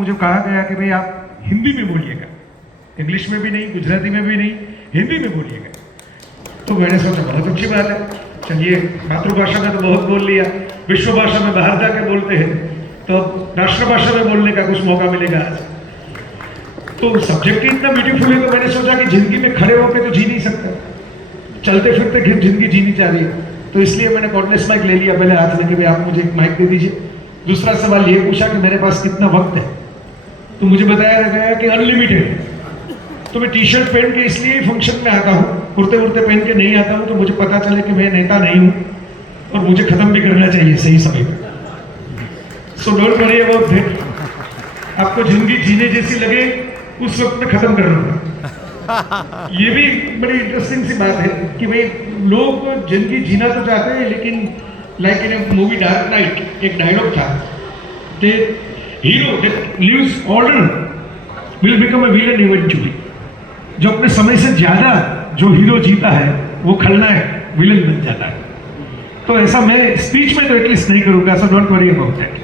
मुझे कहा गया कि भाई आप हिंदी में बोलिएगा, इंग्लिश में भी नहीं, गुजराती में भी नहीं, हिंदी में बोलिएगा। तो मैंने सोचा बहुत अच्छी बात है, चलिए मातृभाषा में तो बहुत बोल लिया, विश्व भाषा में बाहर जाके बोलते हैं, तो राष्ट्रभाषा में बोलने का कुछ मौका मिलेगा आज। तो सब्जेक्ट ही इतना ब्यूटीफुल है, तो मैंने सोचा कि जिंदगी में खड़े होकर तो जी नहीं सकता, चलते फिरते जिंदगी जीनी चाहिए। तो इसलिए मैंने कॉर्डलेस माइक ले लिया पहले हाथ में कि भाई आप मुझे एक माइक दे दीजिए। दूसरा सवाल ये पूछा कि मेरे पास कितना वक्त है, तो मुझे बताया गया कि अनलिमिटेड है। तो मैं टी शर्ट पहन के इसलिए ही फंक्शन में आता हूँ, कुर्ते वुर्ते पहन के नहीं आता हूँ, तो मुझे पता चले कि मैं नेता नहीं हूँ और मुझे खत्म भी करना चाहिए सही समय पर। So don't worry about that. आपको जिंदगी जीने जैसी लगे उस वक्त में खत्म कर लूंगा। ये भी बड़ी इंटरेस्टिंग सी बात है कि भाई लोग जिंदगी जीना तो चाहते हैं, लेकिन like in a movie dark knight एक डायलॉग था, the hero that lives order will become a villain eventually. जो अपने समय से ज्यादा जो हीरो जीता है वो खलनायक विलन बन जाता है। तो ऐसा मैं स्पीच में तो एटलीस्ट नहीं करूंगा, so don't worry about that.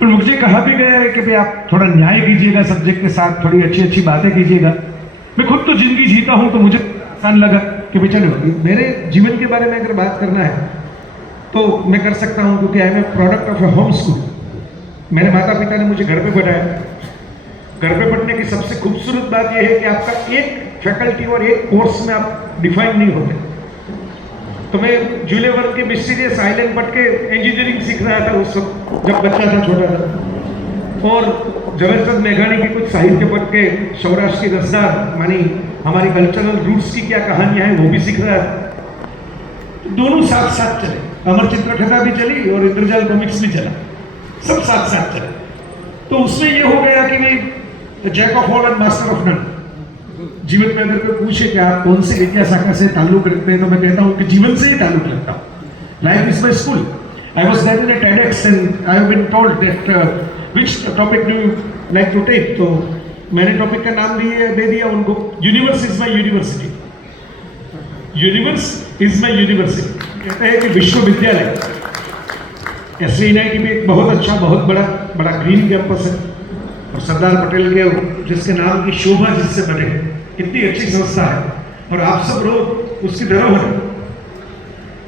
पर मुझे कहा भी गया है कि भाई आप थोड़ा न्याय कीजिएगा सब्जेक्ट के साथ, थोड़ी अच्छी अच्छी बातें कीजिएगा। मैं खुद तो जिंदगी जीता हूं, तो मुझे आसान लगा कि भाई चलो मेरे जीवन के बारे में अगर बात करना है तो मैं कर सकता हूं, क्योंकि I am a product of a home school. मेरे माता पिता ने मुझे घर पे पढ़ाया। घर पे पढ़ने की सबसे खूबसूरत बात यह है कि आपका एक फैकल्टी और एक कोर्स में आप डिफाइन नहीं होते। तो मैं जूलिया वर्ग के मिस्टीरियस आइलैंड पढ़ के इंजीनियरिंग सीख रहा था उस वक्त जब बच्चा था, छोटा था। और जबरचंद मेघानी की कुछ साहित्य पढ़ के सौराष्ट्र की रसदार मानी हमारी कल्चरल रूट्स की क्या कहानियां हैं वो भी सीख रहा था। दोनों साथ साथ चले, अमर चित्रकथा भी चली और इंद्रजाल कॉमिक्स भी चला, सब साथ साथ चले। तो उसमें ये हो गया कि भाई jack of all and master of none. जीवन में अगर कोई पूछे कि आप कौन से विद्या शाखा से ताल्लुक रखते हैं, तो मैं कहता हूँ कि जीवन से ही ताल्लुक रखता हूँ। Life is my school. I was there in a TEDx and I have been told that which topic do you like to take. तो मैंने टॉपिक का नाम दे दिया उनको, universe is my university. Universe is my university कहते हैं कि विश्वविद्यालय। SVNIT में एक बहुत अच्छा, बहुत बड़ा ग्रीन कैंपस है, और सरदार पटेल के जिसके नाम की शोभा जिससे बने, इतनी अच्छी संस्था है, और आप सब लोग उसकी धरोहर।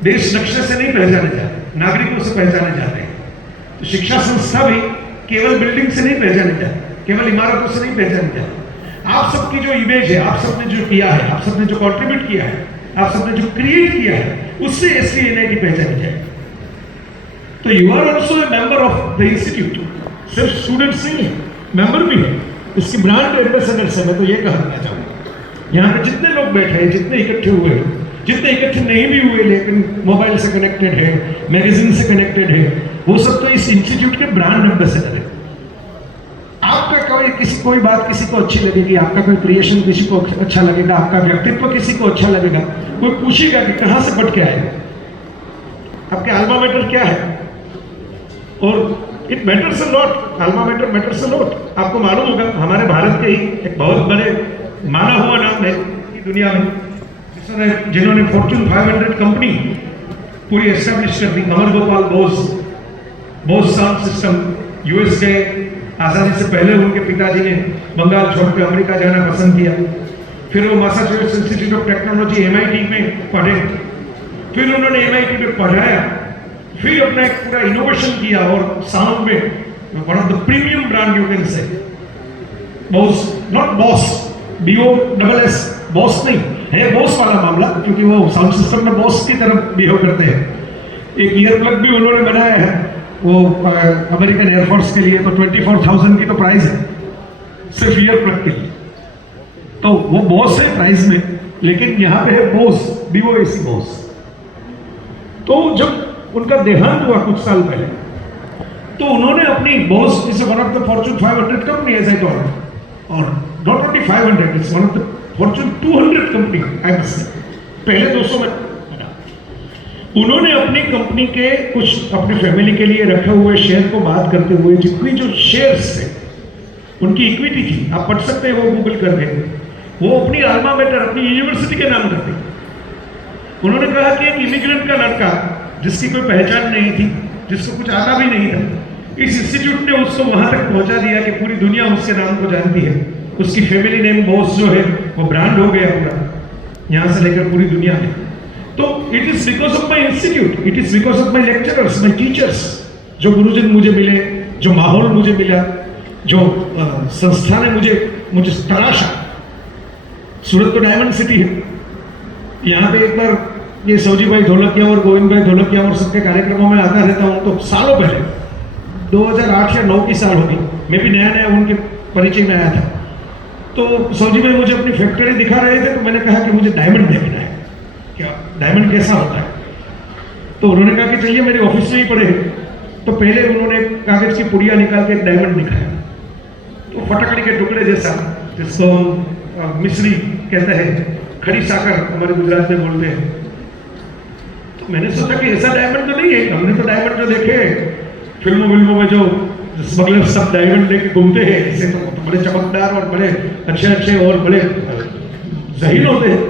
देश नक्शे से नहीं पहचाने जाते, नागरिकों से पहचाने जाते हैं। तो शिक्षा संस्था भी केवल बिल्डिंग से नहीं पहचाने जाते, केवल इमारतों से नहीं पहचाने जाते। आप सबकी जो इमेज है, आप सबने जो किया है, आप सबने जो कॉन्ट्रीब्यूट किया है, आप सबने जो क्रिएट किया है, उससे SVNIT पहचानी जाए। तो you are also a member of the institute. सिर्फ स्टूडेंट्स नहीं है, मेंबर भी है, इसकी ब्रांड एम्बेसडर से मैं तो ये कहना चाहूँगा। यहाँ पे जितने लोग बैठे हैं, जितने इकट्ठे हुए हैं, जितने इकट्ठे नहीं भी हुए लेकिन मोबाइल से कनेक्टेड है, मैगजीन से कनेक्टेड है, वो सब तो इस इंस्टीट्यूट के ब्रांड एम्बेसडर है। आपका कोई बात किसी को अच्छी लगेगी, आपका कोई क्रिएशन किसी को अच्छा लगेगा, आपका व्यक्तित्व किसी को अच्छा लगेगा। कोई पूछेगा कि कहाँ से पढ़ के आए, आपके अल्मा मैटर क्या है, और it matters a lot. Alma mater matters a lot. आपको मालूम होगा हमारे भारत के ही एक बहुत बड़े माना हुआ नाम है दुनिया में, जिन्होंने फॉर्च्यून 500 कंपनी पूरी एस्टेब्लिश कर दी, Amar Gopal Bose sound system. US के आज़ादी से पहले उनके पिताजी ने बंगाल छोड़ कर अमेरिका जाना पसंद किया। फिर वो Massachusetts institute of technology MIT में पढ़े, फिर उन्होंने MIT में पढ़ाया, फिर अपना एक पूरा इनोवेशन किया, और साउंड में one of the premium brand you can say boss, not boss, BOSS, boss नहीं है, बॉस वाला मामला, क्योंकि वो साउंड सिस्टम में बॉस की तरफ बिहेव करते हैं। एक ईयर प्लग भी उन्होंने बनाया है, वो अमेरिकन एयरफोर्स के लिए, तो 24,000 की तो प्राइस है सिर्फ ईयर प्लग के लिए। तो वो बॉस है प्राइस में, लेकिन यहाँ पे है बॉस, BOSS बॉस। तो जब उनका देहांत हुआ कुछ साल पहले, तो उन्होंने अपनी boss is one of the Fortune 500 company as I told, और not only 500, it's one of the Fortune 200 company I must say, पहले 200 में। उन्होंने अपनी कंपनी के कुछ अपने फैमिली के लिए रखे हुए शेयर को बात करते हुए, जितनी जो शेयर्स थे उनकी इक्विटी थी, आप पढ़ सकते हैं वो गूगल करके, वो अपनी अल्मा मैटर, अपनी यूनिवर्सिटी के नाम करते। उन्होंने कहा कि एक इमिग्रेंट का लड़का जिसकी कोई पहचान नहीं थी, जिसको कुछ आता भी नहीं था, इस इंस्टीट्यूट ने उसको वहां तक पहुंचा दिया कि पूरी दुनिया उसके नाम को जानती है। उसकी फैमिली नेम बॉस जो है वो ब्रांड हो गया पूरा, यहां से लेकर पूरी दुनिया में। तो it is because of my institute, it is because of my lecturers, my teachers, जो गुरुजन मुझे मिले, जो माहौल मुझे मिला, जो संस्था ने मुझे तराशा। सूरत तो डायमंड सिटी है, यहाँ पे एक बार ये सौजी भाई ढोलकिया और गोविंद भाई ढोलकिया और सबके कार्यक्रमों में आता रहता हूँ, तो सालों पहले 2008 या 9 की साल होगी, मैं भी नया नया उनके परिचय में आया था। तो सौजी भाई मुझे अपनी फैक्ट्री दिखा रहे थे, तो मैंने कहा कि मुझे डायमंड देखना है, क्या डायमंड कैसा होता है। तो उन्होंने कहा कि चलिए मेरे ऑफिस में ही पड़े। तो पहले उन्होंने कागज की पुड़िया निकाल के एक डायमंड दिखाया, तो फटकड़ी के टुकड़े जैसा, जिसको मिश्री कहते हैं, खड़ी साकर हमारे गुजरात में बोलते हैं। तो मैंने सोचा कि ऐसा डायमंड तो नहीं है, हमने तो डायमंड जो देखे फिल्मों में जो स्मगलर सब डायमंड लेके घूमते हैं, ऐसे तो बड़े चमकदार और बड़े अच्छे और बड़े जहीन होते हैं,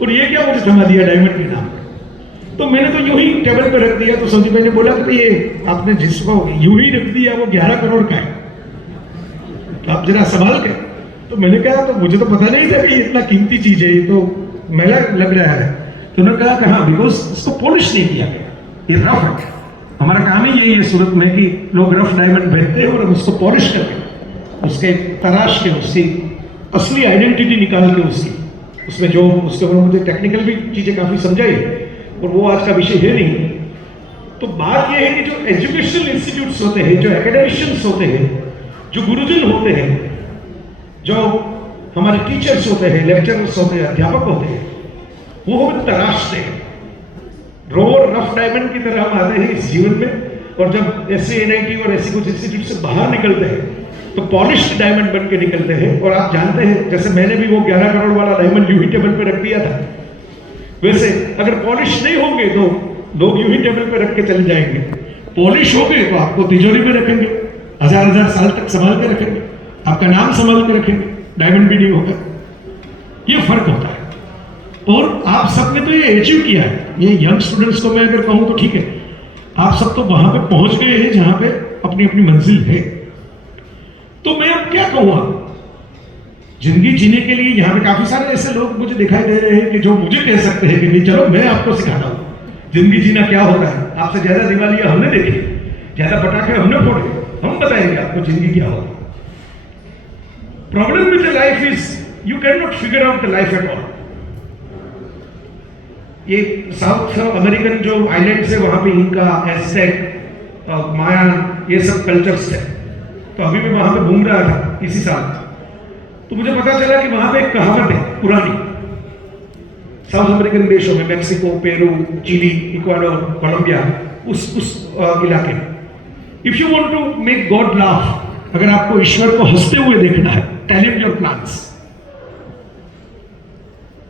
और ये क्या मुझे थमा दिया डायमंड के नाम। तो मैंने तो यूं ही टेबल पे रख दिया। तो संदीप भाई ने बोला कि ये आपने जिसको यूं ही रख दिया वो 11 करोड़ का है, तो आप जरा संभाल के। तो मैंने कहा तो मुझे तो पता नहीं था कि ये इतना कीमती चीज है, ये तो मैला लग रहा है। तो उन्होंने कहा कि हाँ, बिकॉज इसको पॉलिश नहीं किया गया, ये रफ है। हमारा काम ही यही है सूरत में कि लोग रफ डायमंड भेजते हैं और हम उसको पॉलिश करके, उसके तराश के, उसकी असली आइडेंटिटी निकाल के, उसमें जो उसके ऊपर मुझे टेक्निकल भी चीज़ें काफ़ी समझाई, और वो आज का विषय है नहीं। तो बात यह है कि जो एजुकेशनल इंस्टीट्यूट्स होते हैं, जो एकेडमिशियंस होते हैं, जो गुरुजन होते हैं, जो हमारे टीचर्स होते हैं, लेक्चरर्स होते हैं, अध्यापक होते हैं, वो हमें तराशते हैं। रो रफ डायमंड की तरह हम आते हैं इस जीवन में, और जब ऐसे NIT और ऐसी कुछ इंस्टीट्यूट से बाहर निकलते हैं तो पॉलिश्ड डायमंड बन के निकलते हैं। और आप जानते हैं, जैसे मैंने भी वो 11 करोड़ वाला डायमंड यूं ही टेबल पे रख दिया था, वैसे अगर पॉलिश नहीं होंगे तो लोग यूं ही टेबल पे रख के चले जाएंगे। पॉलिश हो गए तो आपको तिजोरी में रखेंगे, हजार साल तक संभाल के रखेंगे, आपका नाम संभाल के रखेंगे, डायमंड भी नहीं होगा। ये फर्क होता है। और आप सबने तो ये अचीव किया है। ये यंग स्टूडेंट्स को मैं अगर कहूं तो ठीक है, आप सब तो वहां पे पहुंच गए हैं जहां पे अपनी अपनी मंजिल है। तो मैं अब क्या कहूंगा, जिंदगी जीने के लिए यहाँ पे काफी सारे ऐसे लोग मुझे दिखाई दे रहे हैं कि जो मुझे कह सकते हैं कि नहीं चलो मैं आपको सिखाता हूँ जिंदगी जीना क्या होता है। आपसे ज्यादा दिवालियां हमने देखी, ज्यादा पटाखे हमने फोड़े, हम बताएंगे आपको जिंदगी क्या होती है। Problem with the life is you can not figure out the life at all. ये साउथ अमेरिकन जो आइलैंड्स है, वहां पे इनका, एज़टेक, माया, ये सब कल्चर्स है। तो अभी मैं वहां पे घूम रहा था इसी साल, तो मुझे पता चला कि वहां पे एक कहावत है पुरानी, साउथ अमेरिकन देशों में, Mexico, Peru, Chile, Ecuador, Colombia, उस इलाके में, if you want to make God laugh, अगर आपको ईश्वर को हंसते हुए देखना है, टेल हिम योर प्लान्स।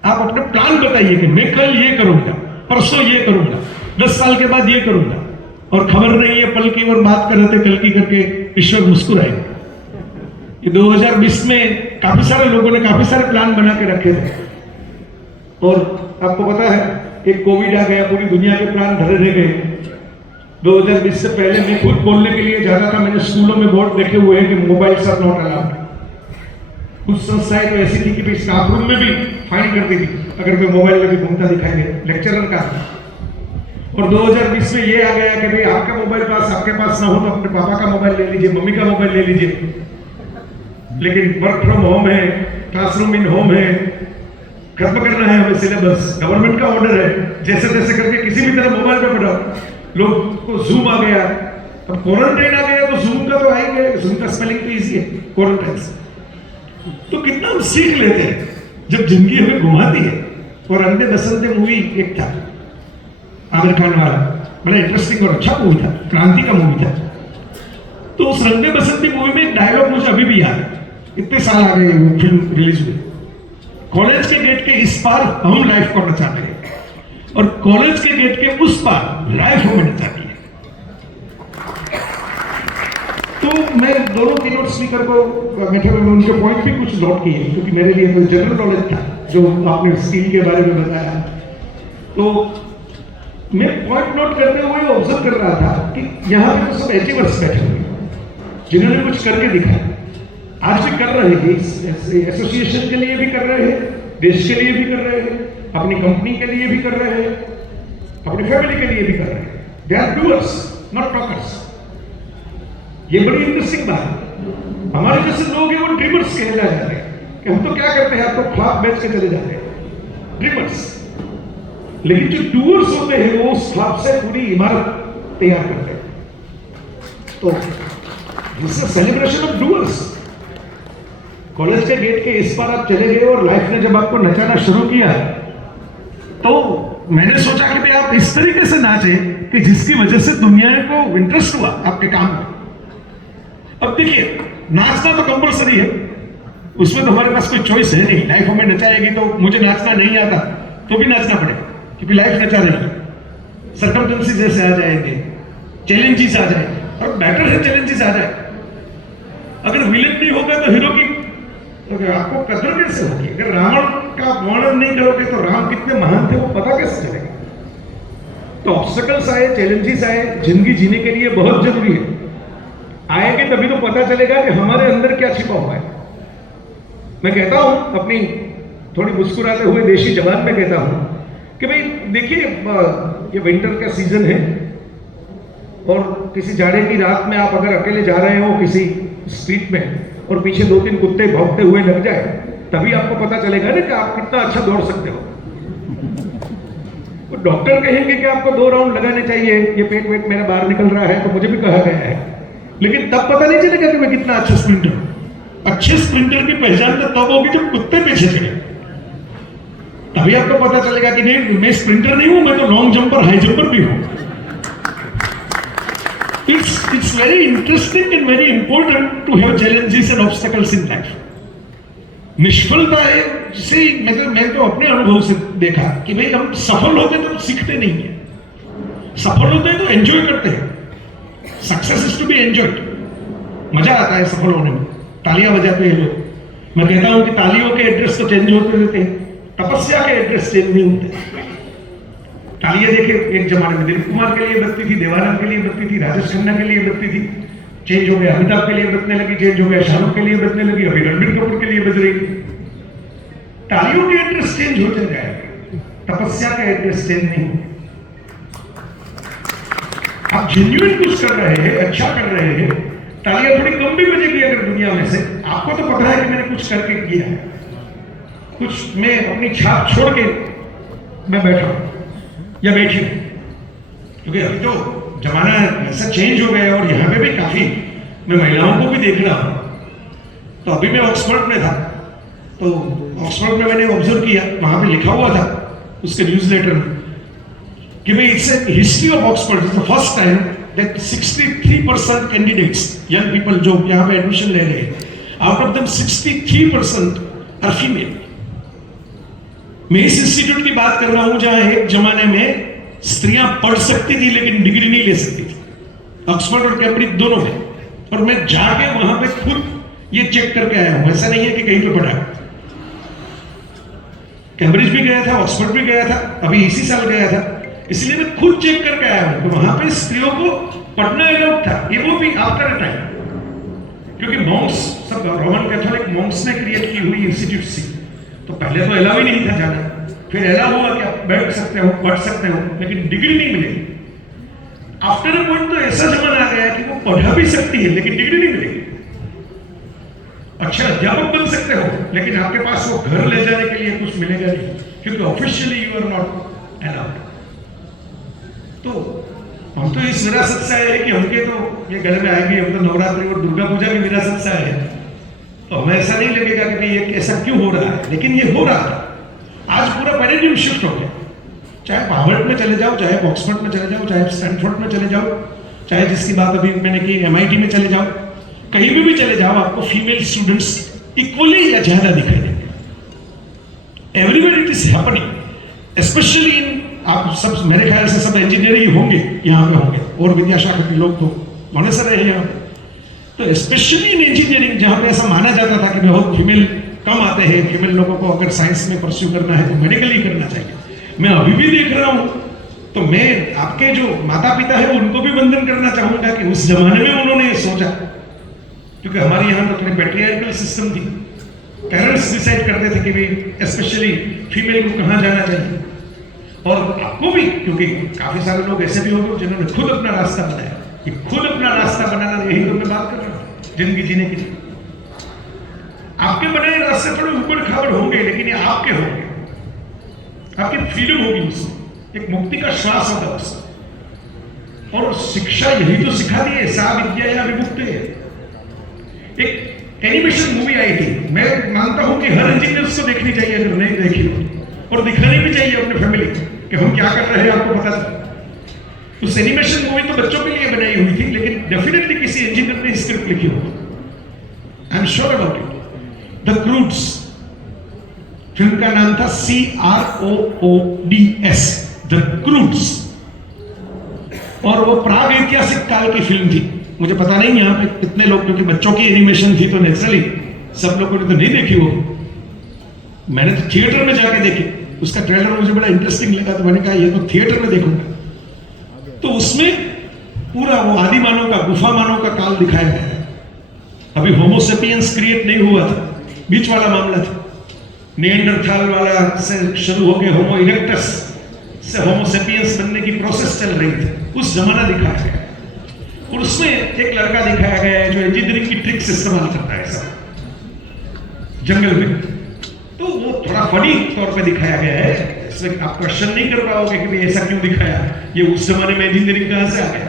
आप अपने प्लान बताइए कि मैं कल ये करूंगा, परसों ये करूंगा, 10 साल के बाद ये करूंगा, और खबर नहीं है पल की और बात कर रहे थे कल की करके ईश्वर मुस्कुराए। ये 2020 में काफी सारे लोगों ने काफी सारे प्लान बना के रखे थे, और आपको पता है एक कोविड आ गया, पूरी दुनिया के प्लान धरे रह गए। 2020 से पहले मैं खुद बोलने के लिए जाता था, मैंने स्कूलों में बोर्ड देखे हुए हैं कि मोबाइल आर नॉट अलाउड। कुछ संस्थाएं तो ऐसी थी कि स्टाफ रूम में भी फाइन करती थी अगर कोई मोबाइल में भी घूमता दिखाई दे, लेक्चरर का। और 2020 में ये आ गया कि भाई आपका मोबाइल आपके पास ना हो तो अपने पापा का मोबाइल ले लीजिए, मम्मी का मोबाइल ले लीजिए। लेकिन वर्क फ्रॉम होम है, क्लासरूम इन होम है, खत्म करना है हमें सिलेबस, गवर्नमेंट का ऑर्डर है, जैसे तैसे करके किसी भी तरह मोबाइल पे पढ़ाओ। लोग को जूम आ गया, अब क्वारंटाइन आ गया तो जूम का तो आएंगे, जूम का स्पेलिंग तो इजी है क्वारंटाइन से। तो कितना हम सीख लेते हैं जब जिंदगी हमें घुमाती है। और अंधे बसंते मूवी एक था आमिर खान वाला, बड़ा इंटरेस्टिंग और अच्छा मूवी था, क्रांति का मूवी था। तो उस रंगे बसंती मूवी में एक डायलॉग मुझे अभी भी याद है, इतने साल आ गए वो फिल्म रिलीज हुई। कॉलेज के गेट के इस पार हम लाइफ को नचाते हैं, और कॉलेज के गेट के उस पार लाइफ हमें नचाती है। तो मैं दोनों तीनों स्पीकर को बैठे हुए उनके पॉइंट भी कुछ नोट किए, क्योंकि मेरे लिए तो जनरल नॉलेज था जो आपने स्किल के बारे में बताया। तो मैं पॉइंट नोट करते हुए ऑब्जर्व कर रहा था कि यहाँ पे तो सब अचीवर्स बैठे हुए, जिन्होंने कुछ करके दिखाया, आज भी कर रहे हैं, एसोसिएशन के लिए भी कर रहे हैं, देश के लिए भी कर रहे हैं, अपनी कंपनी के लिए भी कर रहे हैं, अपनी फैमिली के लिए भी कर रहे हैं। They are doers not talkers. ये बड़ी इंटरेस्टिंग बात है। हमारे जैसे लोग हैं वो ड्रीमर्स कहला जाते हैं कि हम तो क्या करते हैं, आपको ख्वाब बेच के चले जाते हैं, ड्रीमर्स। लेकिन जो डूअर्स होते हैं वो उस ख्वाब से पूरी इमारत तैयार करते हैं। तो this is celebration of doers. College के गेट के इस पार आप चले गए और लाइफ ने जब आपको नचाना शुरू किया तो मैंने सोचा कि भाई आप इस तरीके से नाचे कि जिसकी वजह से दुनिया को इंटरेस्ट हुआ आपके काम में। अब देखिए, नाचना तो कंपलसरी है, उसमें तो हमारे पास कोई चॉइस है नहीं। लाइफ हमें नचाएगी तो मुझे नाचना नहीं आता तो भी नाचना पड़ेगा, क्योंकि लाइफ नचा रही। सर्कमस्टेंसेस जैसे आ जाएंगे, चैलेंजेस आ जाएंगे, और बेटर है चैलेंजेस आ जाए। अगर विलेन नहीं होगा तो हीरो की तो आपको कदर कैसे होगी? अगर रावण का वर्णन नहीं करोगे तो राम कितने महान थे वो पता कैसे चलेगा? तो ऑब्स्टेकल्स आए, चैलेंजेस आए, जिंदगी जीने के लिए बहुत जरूरी है। आएंगे तभी तो पता चलेगा कि हमारे अंदर क्या छिपा हुआ है। मैं कहता हूं अपनी थोड़ी मुस्कुराते हुए देशी जबान में कहता हूं कि भाई देखिए, ये विंटर का सीजन है और किसी जाड़े की रात में आप अगर अकेले जा रहे हो किसी स्ट्रीट में और पीछे 2-3 कुत्ते भौंकते हुए लग जाए, तभी आपको पता चलेगा ना कि आप कितना अच्छा दौड़ सकते हो। तो डॉक्टर कहेंगे कि आपको 2 राउंड लगाने चाहिए, ये पेट वेट मेरा बाहर निकल रहा है, तो मुझे भी कहा गया है, लेकिन तब पता नहीं चलेगा कि मैं कितना अच्छा स्प्रिंटर हूं। अच्छे स्प्रिंटर की पहचान तो तब होगी जब कुत्ते पीछे चले, तभी आपको पता चलेगा कि नहीं, मैं स्प्रिंटर नहीं हूं, मैं तो लॉन्ग जंपर, हाई जंपर भी हूं। It's very interesting and very important to have challenges and obstacles in life. निष्फलता है से मतलब मैं तो अपने अनुभव से देखा कि भाई हम सफल होते हैं तो सीखते नहीं है, सफल होते हैं तो एंजॉय करते हैं। Success is to be enjoyed. मजा आता है सफल होने में, तालियां बजाते हैं लोग। मैं कहता हूं कि तालियों के एड्रेस तो चेंज होते रहते हैं, तपस्या के एड्रेस चेंज नहीं होते। तालियां देखिए, एक जमाने में दिलीप कुमार के लिए बजती थी, देवानंद के लिए बजती थी, राजेश खन्ना के लिए बजती थी, चेंज हो गया, अमिताभ के लिए बजने लगी, चेंज हो गया, शाहरुख के लिए बजने लगी, अभी रणबीर कपूर के लिए बज रही। तालियों के एड्रेस चेंज होते जाएंगे, तपस्या का एड्रेस चेंज नहीं। आप जेन्युइन कुछ कर रहे हैं, अच्छा कर रहे हैं, तालियां थोड़ी कम भी बजेगी अगर दुनिया में से, आपको तो पता है कि मैंने कुछ करके किया है, कुछ मैं अपनी छाप छोड़ के मैं बैठा हूं या बैठी हूं। क्योंकि अभी तो जमाना ऐसा चेंज हो गया और यहाँ पे भी काफी मैं महिलाओं को भी देख रहा हूं। तो अभी मैं ऑक्सफोर्ड में था, तो ऑक्सफोर्ड में मैंने ऑब्जर्व किया, वहां पे लिखा हुआ था उसके न्यूज़लेटर में कि भाई it's history of Oxford, it's the first time that 63% candidates, young people जो यहाँ पे एडमिशन ले रहे हैं, out of them 63% are female. मैं इस इंस्टीट्यूट की बात कर रहा हूं जहां एक जमाने में स्त्रियां पढ़ सकती थी लेकिन डिग्री नहीं ले सकती थी, ऑक्सफोर्ड और कैम्ब्रिज दोनों में। और मैं जाके वहां पे खुद ये चेक करके आया हूं, ऐसा नहीं है कि कहीं पे पढ़ा। कैम्ब्रिज भी गया था, ऑक्सफोर्ड भी गया था, अभी इसी साल गया था, इसलिए मैं खुद चेक करके आया हूं। तो वहां पे स्त्रियों को पढ़ना अलाउड था, ये वो भी आफ्टर अ टाइम, क्योंकि मॉन्क्स सब रोमन कैथोलिक मॉन्क्स ने क्रिएट की हुई इंस्टीट्यूट थी। तो पहले तो अलाउ ही नहीं था जाना, फिर अलाउ हुआ कि आप बैठ सकते हो, पढ़ सकते हो, लेकिन डिग्री नहीं मिलेगी। आफ्टर अ पॉइंट तो ऐसा जमाना आ गया कि वो पढ़ा भी सकती है लेकिन डिग्री नहीं मिलेगी। अच्छा अध्यापक बन सकते हो लेकिन आपके पास वो घर ले जाने के लिए कुछ मिलेगा नहीं, क्योंकि officially you are not allowed. तो हम तो इस विरासत से आए कि हमके तो ये गले में आएंगे, हम तो नवरात्रि और दुर्गा पूजा की विरासत से आए, तो हमें ऐसा नहीं लगेगा कि भाई ये ऐसा क्यों हो रहा है, लेकिन ये हो रहा है। आज पूरा पैराडिग्म शिफ्ट हो गया। चाहे हार्वर्ड में चले जाओ, चाहे ऑक्सफोर्ड में चले जाओ, चाहे स्टैनफोर्ड में चले जाओ, चाहे जिसकी बात अभी मैंने की MIT में चले जाओ, कहीं भी चले जाओ, आपको फीमेल स्टूडेंट्स इक्वली या ज्यादा दिखाई देंगे। Everywhere it is happening, specially in, आप सब मेरे ख्याल से सब इंजीनियरिंग होंगे यहाँ पे होंगे, और विद्याशाखा के लोग तो होने से रहे हैं यहाँ पे। तो स्पेशली इन इंजीनियरिंग जहाँ पे ऐसा माना जाता था कि बहुत फीमेल कम आते हैं, फीमेल लोगों को अगर साइंस में परस्यू करना है तो मेडिकल ही करना चाहिए। मैं अभी भी देख रहा हूँ, तो मैं आपके जो माता पिता है उनको भी वंदन करना चाहूंगा कि उस जमाने में उन्होंने ये सोचा क्योंकि हमारे यहाँ तो थोड़ी पैट्रियार्कल सिस्टम थी। पेरेंट्स डिसाइड करते थे कि भाई स्पेशली फीमेल को कहाँ जाना चाहिए, और आपको भी, क्योंकि काफी सारे लोग ऐसे भी होंगे जिन्होंने खुद अपना रास्ता बनाया। कि खुद अपना रास्ता बनाना, यही तो मैं बात कर रहा हूँ जिंदगी जीने के लिए। आपके बनाए रास्ते थोड़े ऊबड़ खाबड़ होंगे, लेकिन ये आपके होंगे, आपकी फ्रीडम होगी उसमें, एक मुक्ति का श्वास होगा उसमें। और शिक्षा यही तो सिखाती है, सा विद्या या विमुक्ति है। एक एनिमेशन मूवी आई थी, मैं मानता हूं कि हर इंजीनियर्स को देखनी चाहिए अगर नहीं देखी हो, और दिखानी भी चाहिए अपने फैमिली कि हम क्या कर रहे हैं, आपको पता था। उस एनिमेशन मूवी तो बच्चों के लिए बनाई हुई थी, लेकिन डेफिनेटली किसी इंजीनियर ने स्क्रिप्ट लिखी होगी, I am sure about it. The Croods, film का नाम था CROODS, द क्रूड्स, और वो प्राग ऐतिहासिक काल की फिल्म थी। मुझे पता नहीं यहाँ पे कितने लोग, क्योंकि बच्चों की एनिमेशन थी तो नेचुरली सब लोगों ने तो नहीं देखी वो। मैंने तो थिएटर में जाके देखी, उसका ट्रेलर मुझे बड़ा इंटरेस्टिंग लगा, तो मैंने कहा ये तो थिएटर में देखूंगा। तो उसमें पूरा वो आदि मानव का, गुफा मानव का काल दिखाया गया है। अभी होमोसेपियंस क्रिएट नहीं हुआ था, बीच वाला मामला था। निएंडरथाल वाला से शुरू होकर होमो इरेक्टस से होमोसेपियंस बनने की प्रोसेस चल रही थी, उस जमाना दिखाया गया। और उसमें एक लड़का दिखाया गया है जो इंजीनियरिंग की ट्रिक्स इस्तेमाल करता है सब जंगल में। तो वो थोड़ा फनी तौर पे दिखाया गया है, इसमें आप क्वेश्चन नहीं कर पाओगे कि भाई ऐसा क्यों दिखाया, ये उस जमाने में इंजीनियरिंग कहां से आ गया।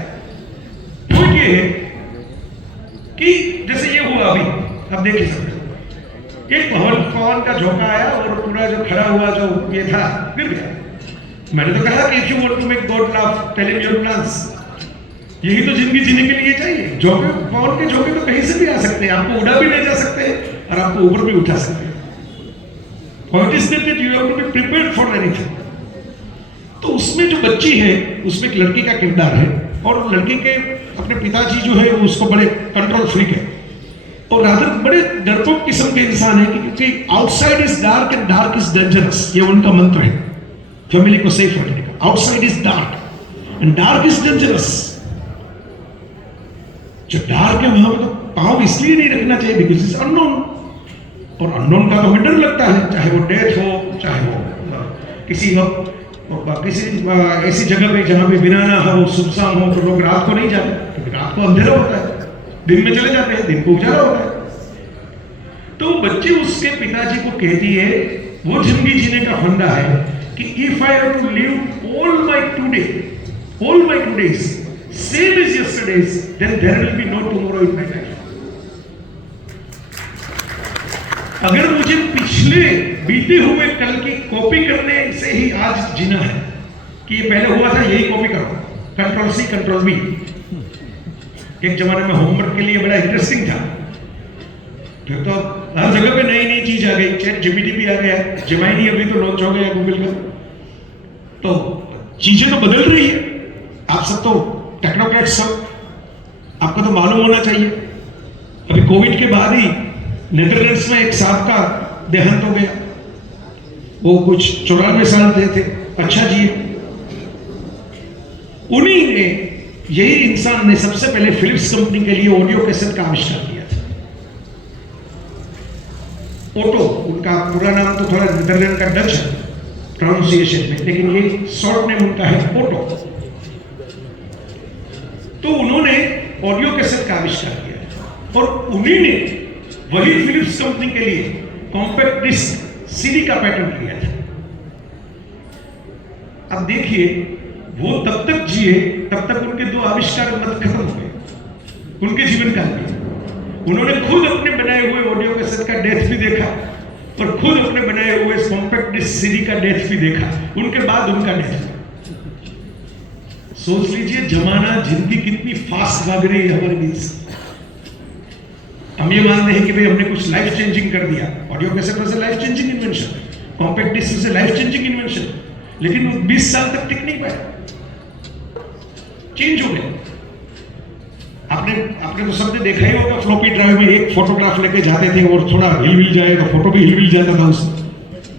तो ये है कि जैसे ये हुआ अभी, आप देख सकते हो कि पवन का झोंका आया और पूरा जो खड़ा हुआ जो ये था गिर गया। मैंने तो कहा कि if you want to make God laugh, tell him your plans. यही तो जिंदगी जीने के लिए चाहिए। झोंके, पवन के झोंके तो कहीं से भी आ सकते हैं, आपको उड़ा भी ले जा सकते हैं और आपको ऊपर भी उठा सकते हैं। Point is that you have to be prepared for anything. तो उसमें जो बच्ची है, उसमें एक लड़की का किरदार है, और लड़की के अपने पिताजी जो है वो उसको बड़े कंट्रोल फ्रीक है, और रादर बड़े डरपोक किस्म के इंसान है, क्योंकि outside is dark and dark is dangerous, ये उनका मंत्र है फैमिली को सेफ रखने का। Outside is dark and dark is dangerous. जो डार्क है वहां पे तो पांव इसलिए नहीं रखना चाहिए बिकॉज इज अननोन, और अननोन का तो हमें डर लगता है, चाहे वो डेथ हो, चाहे वो किसी ऐसी जगह पे जहां पे बिना हो, सुनसान हो, तो लोग रात को नहीं जाते, क्योंकि रात को अंधेरा होता है, दिन में चले जाते हैं, दिन को उजाला होता है। तो बच्ची उसके पिताजी को कहती है, वो जिंदगी जीने का फंडा है कि if I have to live all my todays same as yesterdays, then there will be no tomorrow in my life. अगर मुझे पिछले बीते हुए कल की कॉपी करने से ही आज जीना है, कि ये पहले हुआ था यही कॉपी करो, कंट्रोल सी कंट्रोल बी। एक जमाने में होमवर्क के लिए बड़ा इंटरेस्टिंग था, फिर तो हर जगह पे नई नई चीज आ गई, चैट जीपीटी भी आ गया, जेमिनी अभी तो लॉन्च हो गया गूगल का। तो चीजें तो बदल रही है, आप सब तो टेक्नोक्रेट, सब आपको तो मालूम होना चाहिए। अभी कोविड के बाद ही नेदरलैंड्स में एक साहब का देहांत हो गया, वो कुछ 94 साल थे, अच्छा जी। उन्हीं ने, यही इंसान ने सबसे पहले फिलिप्स कंपनी के लिए ऑडियो कैसेट का आविष्कार किया था। ओटो, उनका पूरा नाम तो थोड़ा नेदरलैंड का डच है प्रोनाउंसिएशन में, लेकिन ये शॉर्ट नेम उनका है ओटो। तो उन्होंने ऑडियो कैसेट का आविष्कार किया, और उन्हीं ने वही फिलिप्स कंपनी के लिए कॉम्पैक्ट डिस्क सीडी का पैटेंट लिया था। अब देखिए, वो तब तक जिए, तब तक उनके दो आविष्कार मत खत्म हो गए उनके जीवन काल में। उन्होंने खुद अपने बनाए हुए ऑडियो कैसेट का डेथ भी देखा, और खुद अपने बनाए हुए कॉम्पैक्ट डिस्क सीडी का डेथ भी देखा, उनके बाद उनका डेथ। सोच लीजिए जमाना, जिंदगी कितनी फास्ट भाग रही है हमारे बीच। हम ये मानते हैं कि भाई हमने कुछ लाइफ चेंजिंग कर दिया, audio cassette was a life changing invention, compact disc was a life changing invention, लेकिन वो 20 साल तक टिक नहीं पाया, चेंज हो गया। आपने तो सबने देखा ही होगा, फ्लॉपी ड्राइव में एक फोटोग्राफ लेके जाते थे और थोड़ा हिल जाए तो फोटो भी हिल जाता था, उससे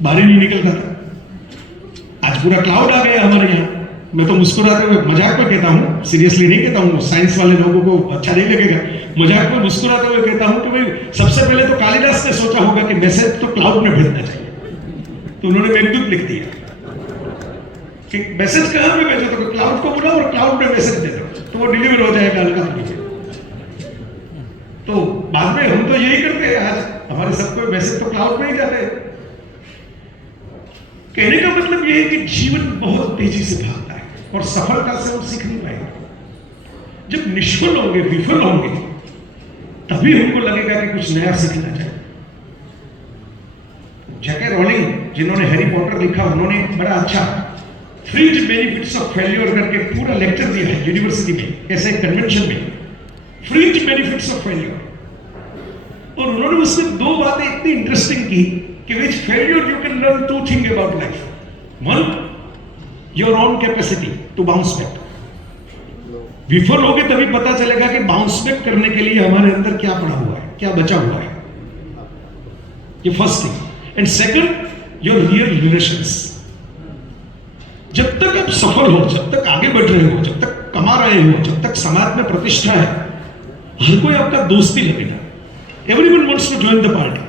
बाहर नहीं निकलता था। आज पूरा क्लाउड आ गया हमारे यहाँ, मैं तो मुस्कुराते हुए मजाक में कहता हूँ, सीरियसली नहीं कहता हूँ, साइंस वाले लोगों को अच्छा नहीं लगेगा, मजाक में मुस्कुराते हुए कहता हूँ कि भाई सबसे पहले तो कालिदास ने सोचा होगा कि मैसेज तो क्लाउड में भेजना चाहिए, तो उन्होंने मेघदूत लिख दिया कि मैसेज कहां पे भेजो, तो क्लाउड को बुलाओ और क्लाउड में मैसेज दे दो तो वो डिलीवर हो जाएगा अलग से। तो बाद में हम तो यही करते हैं, आज हमारे सबको मैसेज तो क्लाउड में ही जाते हैं। कहने का मतलब यह है कि जीवन बहुत तेजी से भागता है और सफलता से हम सीख नहीं पाएंगे। जब निष्फल होंगे, विफल होंगे, तभी हमको लगेगा कि कुछ नया सीखना चाहिए। जेके रोलिंग जिन्होंने हैरी पॉटर लिखा, उन्होंने बड़ा अच्छा फ्रिंज बेनिफिट्स ऑफ फेल्योर करके पूरा लेक्चर दिया है यूनिवर्सिटी में, ऐसे कन्वेंशन में, फ्रिंज बेनिफिट्स ऑफ फेल्योर। और उन्होंने उसमें दो बातें इतनी इंटरेस्टिंग की कि which failure you can learn two thing about life. One, your own capacity to bounce back. विफल होगे तभी पता चलेगा कि बाउंस बैक करने के लिए हमारे अंदर क्या पड़ा हुआ है, क्या बचा हुआ है। ये first thing. And second, your real relations. जब तक आप सफल हो, जब तक आगे बढ़ रहे हो, जब तक कमा रहे हो, जब तक समाज में प्रतिष्ठा है, हर कोई आपका दोस्त ही लगेगा। Everyone wants to join the party.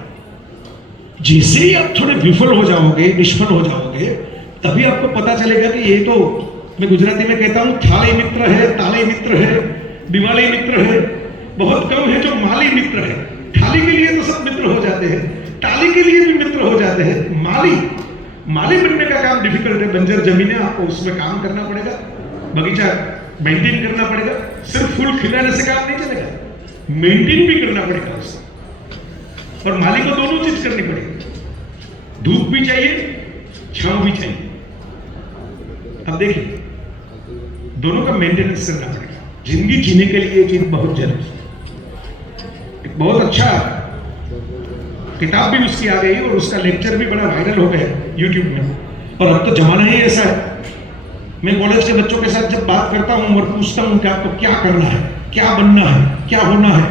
जैसे ही आप थोड़े विफल हो जाओगे, निष्फल हो जाओगे, तभी आपको पता चलेगा कि ये तो, मैं गुजराती में कहता हूं, थाले मित्र है, ताले मित्र है, दिवाली मित्र है, बहुत कम है जो माली मित्र है। थाली के लिए तो सब मित्र हो जाते हैं, ताली के लिए भी मित्र हो जाते हैं। माली बनने का काम डिफिकल्ट है। बंजर जमीन है, आपको उसमें काम करना पड़ेगा, बगीचा मेंटेन करना पड़ेगा। सिर्फ फूल खिलाने से काम नहीं चलेगा, मेंटेन भी करना पड़ेगा उसको। और माली को दोनों चीज करनी पड़ेगी, धूप भी चाहिए, छांव भी चाहिए। अब देखिए, दोनों का मेंटेनेंस करना पड़ेगा। जिंदगी जीने के लिए ये चीज बहुत जरूरी है। एक बहुत अच्छा किताब भी उसकी आ गई और उसका लेक्चर भी बड़ा वायरल हो गया यूट्यूब में। और अब तो जमाना ही ऐसा है, मैं कॉलेज के बच्चों के साथ जब बात करता हूं और पूछता हूं कि आपको क्या करना है, क्या बनना है, क्या होना है,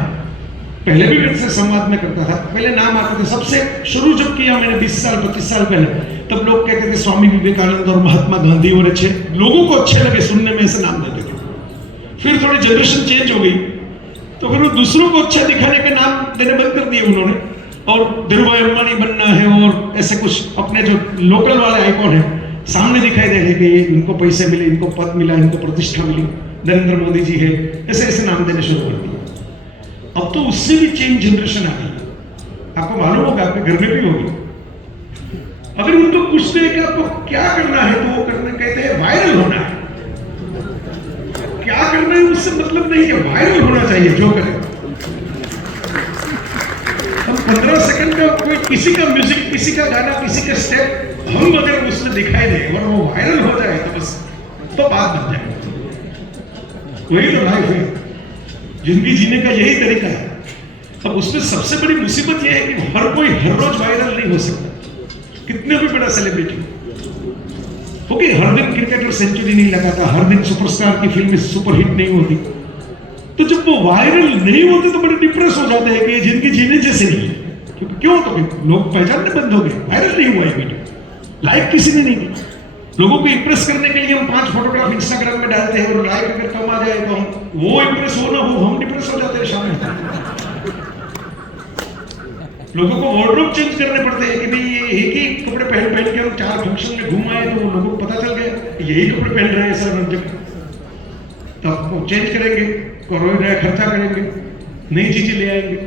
पहले भी मेरे से संवाद में करता था। पहले नाम आते थे, सबसे शुरू जब किया मैंने 20 साल 25 साल पहले, तब लोग कहते थे स्वामी विवेकानंद और महात्मा गांधी, और अच्छे लोगों को अच्छे लगे सुनने में, ऐसे नाम देते थे। फिर थोड़ी जनरेशन चेंज हो गई, तो फिर वो दूसरों को अच्छा दिखाने के नाम देने बंद कर दिए उन्होंने, और धीरूभाई अंबानी बनना है और ऐसे कुछ अपने जो लोकल वाले आइकॉन है सामने दिखाई दे रहे कि इनको पैसे मिले, इनको पद मिला, इनको प्रतिष्ठा मिली, नरेंद्र मोदी जी है, ऐसे ऐसे नाम देने शुरू कर दिए। अब तो उससे भी चेंज जनरेशन आ गई। आपको मालूम होगा, आपके घर में भी होगी। अगर उनको पूछते हैं कि आपको क्या करना है, तो वो करना कहते हैं वायरल होना है। क्या करना है उससे मतलब नहीं है, वायरल होना चाहिए जो करे। हम 15 सेकंड का कोई किसी का म्यूजिक, किसी का गाना, किसी का स्टेप हम अगर उसमें दिखाई दे और वो वायरल हो जाए तो बस तो बात बन जाए। वही तो लाइफ है, जिंदगी जीने का यही तरीका है। अब उसमें सबसे बड़ी मुसीबत यह है कि हर कोई हर रोज वायरल नहीं हो सकता, कितने भी बड़ा सेलिब्रिटी हो। ओके, हर दिन क्रिकेटर सेंचुरी नहीं लगाता, हर दिन सुपरस्टार की फिल्म सुपरहिट नहीं होती, तो जब वो वायरल नहीं होते तो बड़े डिप्रेस हो जाते हैं कि ये जिंदगी जीने जैसे नहीं है। क्यों? तो लोग पहचानने बंद हो गए, वायरल नहीं हुआ ये वीडियो, लाइक किसी ने नहीं दी। लोगों को इंप्रेस करने के लिए हम 5 फोटोग्राफ इंस्टाग्राम में डालते हैं और लाइक अगर कम आ जाए तो हम वो इंप्रेस हो ना हो, हम डिप्रेस हो जाते हैं शामिल। लोगों को वार्डरोब चेंज करने पड़ते हैं कि नहीं, ये एक ही कपड़े पहन के हम 4 फंक्शन में घूम आए तो लोगों को पता चल गया यही कपड़े पहन रहे हैं सर, तब वो चेंज करेंगे, कोई नया खर्चा करेंगे, नई चीजें ले आएंगे।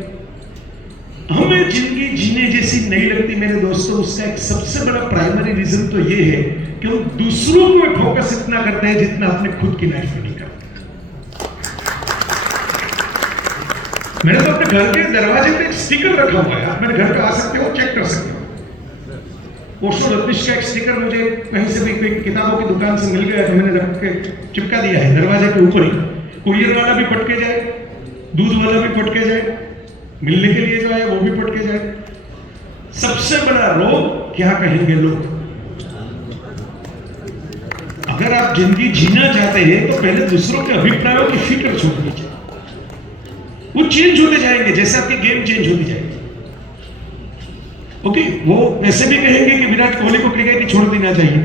हमें जिंदगी जीने जैसी नहीं लगती मेरे दोस्तों। उसका एक सबसे बड़ा प्राइमरी रीजन तो ये है कि हम दूसरों में फोकस इतना करते हैं जितना अपने खुद की लाइफ में नहीं करते। मैंने तो अपने घर के दरवाजे पे एक स्टिकर रखा हुआ है, आप मेरे घर पे आ सकते हो, चेक कर सकते हो। ओशो रत्निश का एक स्टिकर मुझे कहीं से भी कोई किताबों की दुकान से मिल गया, तो मैंने रख के चिपका दिया है दरवाजे के ऊपर ही। कुरियर वाला भी पटके जाए, दूध वाला भी पटके जाए, मिलने के लिए जो आए वो भी पटके जाए। सबसे बड़ा रोग क्या कहेंगे लोग। अगर आप जिंदगी जीना चाहते हैं तो पहले दूसरों के अभिप्रायों की फिक्र छोड़ दीजिए, वो चेंज होते जाएंगे जैसे आपकी गेम चेंज होती जाएगी। ओके, वो वैसे भी कहेंगे कि विराट कोहली को क्रिकेट ही छोड़ देना चाहिए,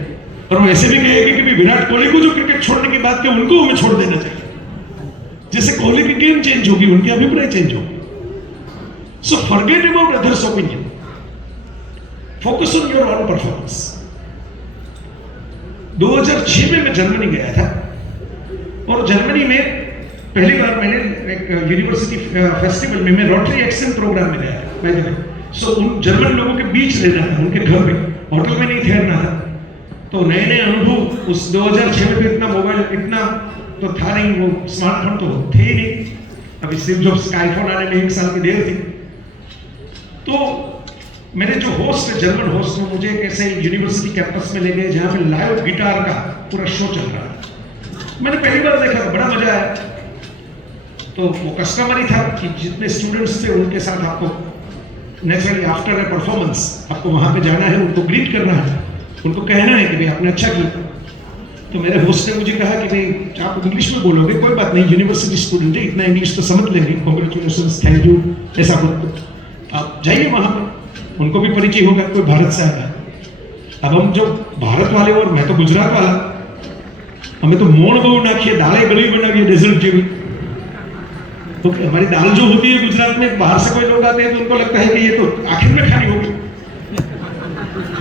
और वो ऐसे भी कहेगी कि विराट कोहली को जो क्रिकेट छोड़ने की बात की उनको हमें छोड़ देना चाहिए। जैसे कोहली की गेम चेंज होगी, उनके अभिप्राय चेंज होगी। So forget about others opinion, focus on your own performance. 2006 में मैं जर्मनी गया था और जर्मनी में पहली बार मैंने एक यूनिवर्सिटी फेस्टिवल में मैं रोटरी एक्शन प्रोग्राम में गया था। सो उन जर्मन लोगों के बीच रहना था, उनके घर में, होटल में नहीं ठहरना था। तो नए नए अनुभव, उस 2006 में इतना मोबाइल इतना तो था नहीं, वो स्मार्टफोन तो थे ही नहीं, अभी सिर्फ जब आईफोन आने में 1 साल की देर थी। तो मेरे जो होस्ट है, जर्मन होस्ट, ने मुझे एक ऐसे यूनिवर्सिटी कैंपस में ले गए जहाँ पे लाइव गिटार का पूरा शो चल रहा था। मैंने पहली बार देखा था, बड़ा मजा आया। तो वो कस्टमर ही था कि जितने स्टूडेंट्स थे उनके साथ आपको नेचुरली आफ्टर ए परफॉर्मेंस आपको वहाँ पे जाना है, उनको ग्रीट करना है, उनको कहना है कि भाई आपने अच्छा किया। तो मेरे होस्ट ने मुझे कहा कि भाई आप इंग्लिश में बोलोगे, कोई बात नहीं, यूनिवर्सिटी स्टूडेंट है, इतना इंग्लिश तो समझ लेंगे, कॉन्ग्रेचुलेशंस, थैंक यू, ऐसा कुछ। आप जाइए वहाँ पर, उनको भी परिचय होगा कोई भारत से आया। अब हम जो भारत वाले और मैं तो गुजरात वाला, हमें तो मोड़ बहु नाखिए, दालें गली बनाइए डेजर्ट की। तो हमारी दाल जो होती है गुजरात में, बाहर से कोई लोग आते हैं तो उनको लगता है कि ये तो आखिर में खानी होगी,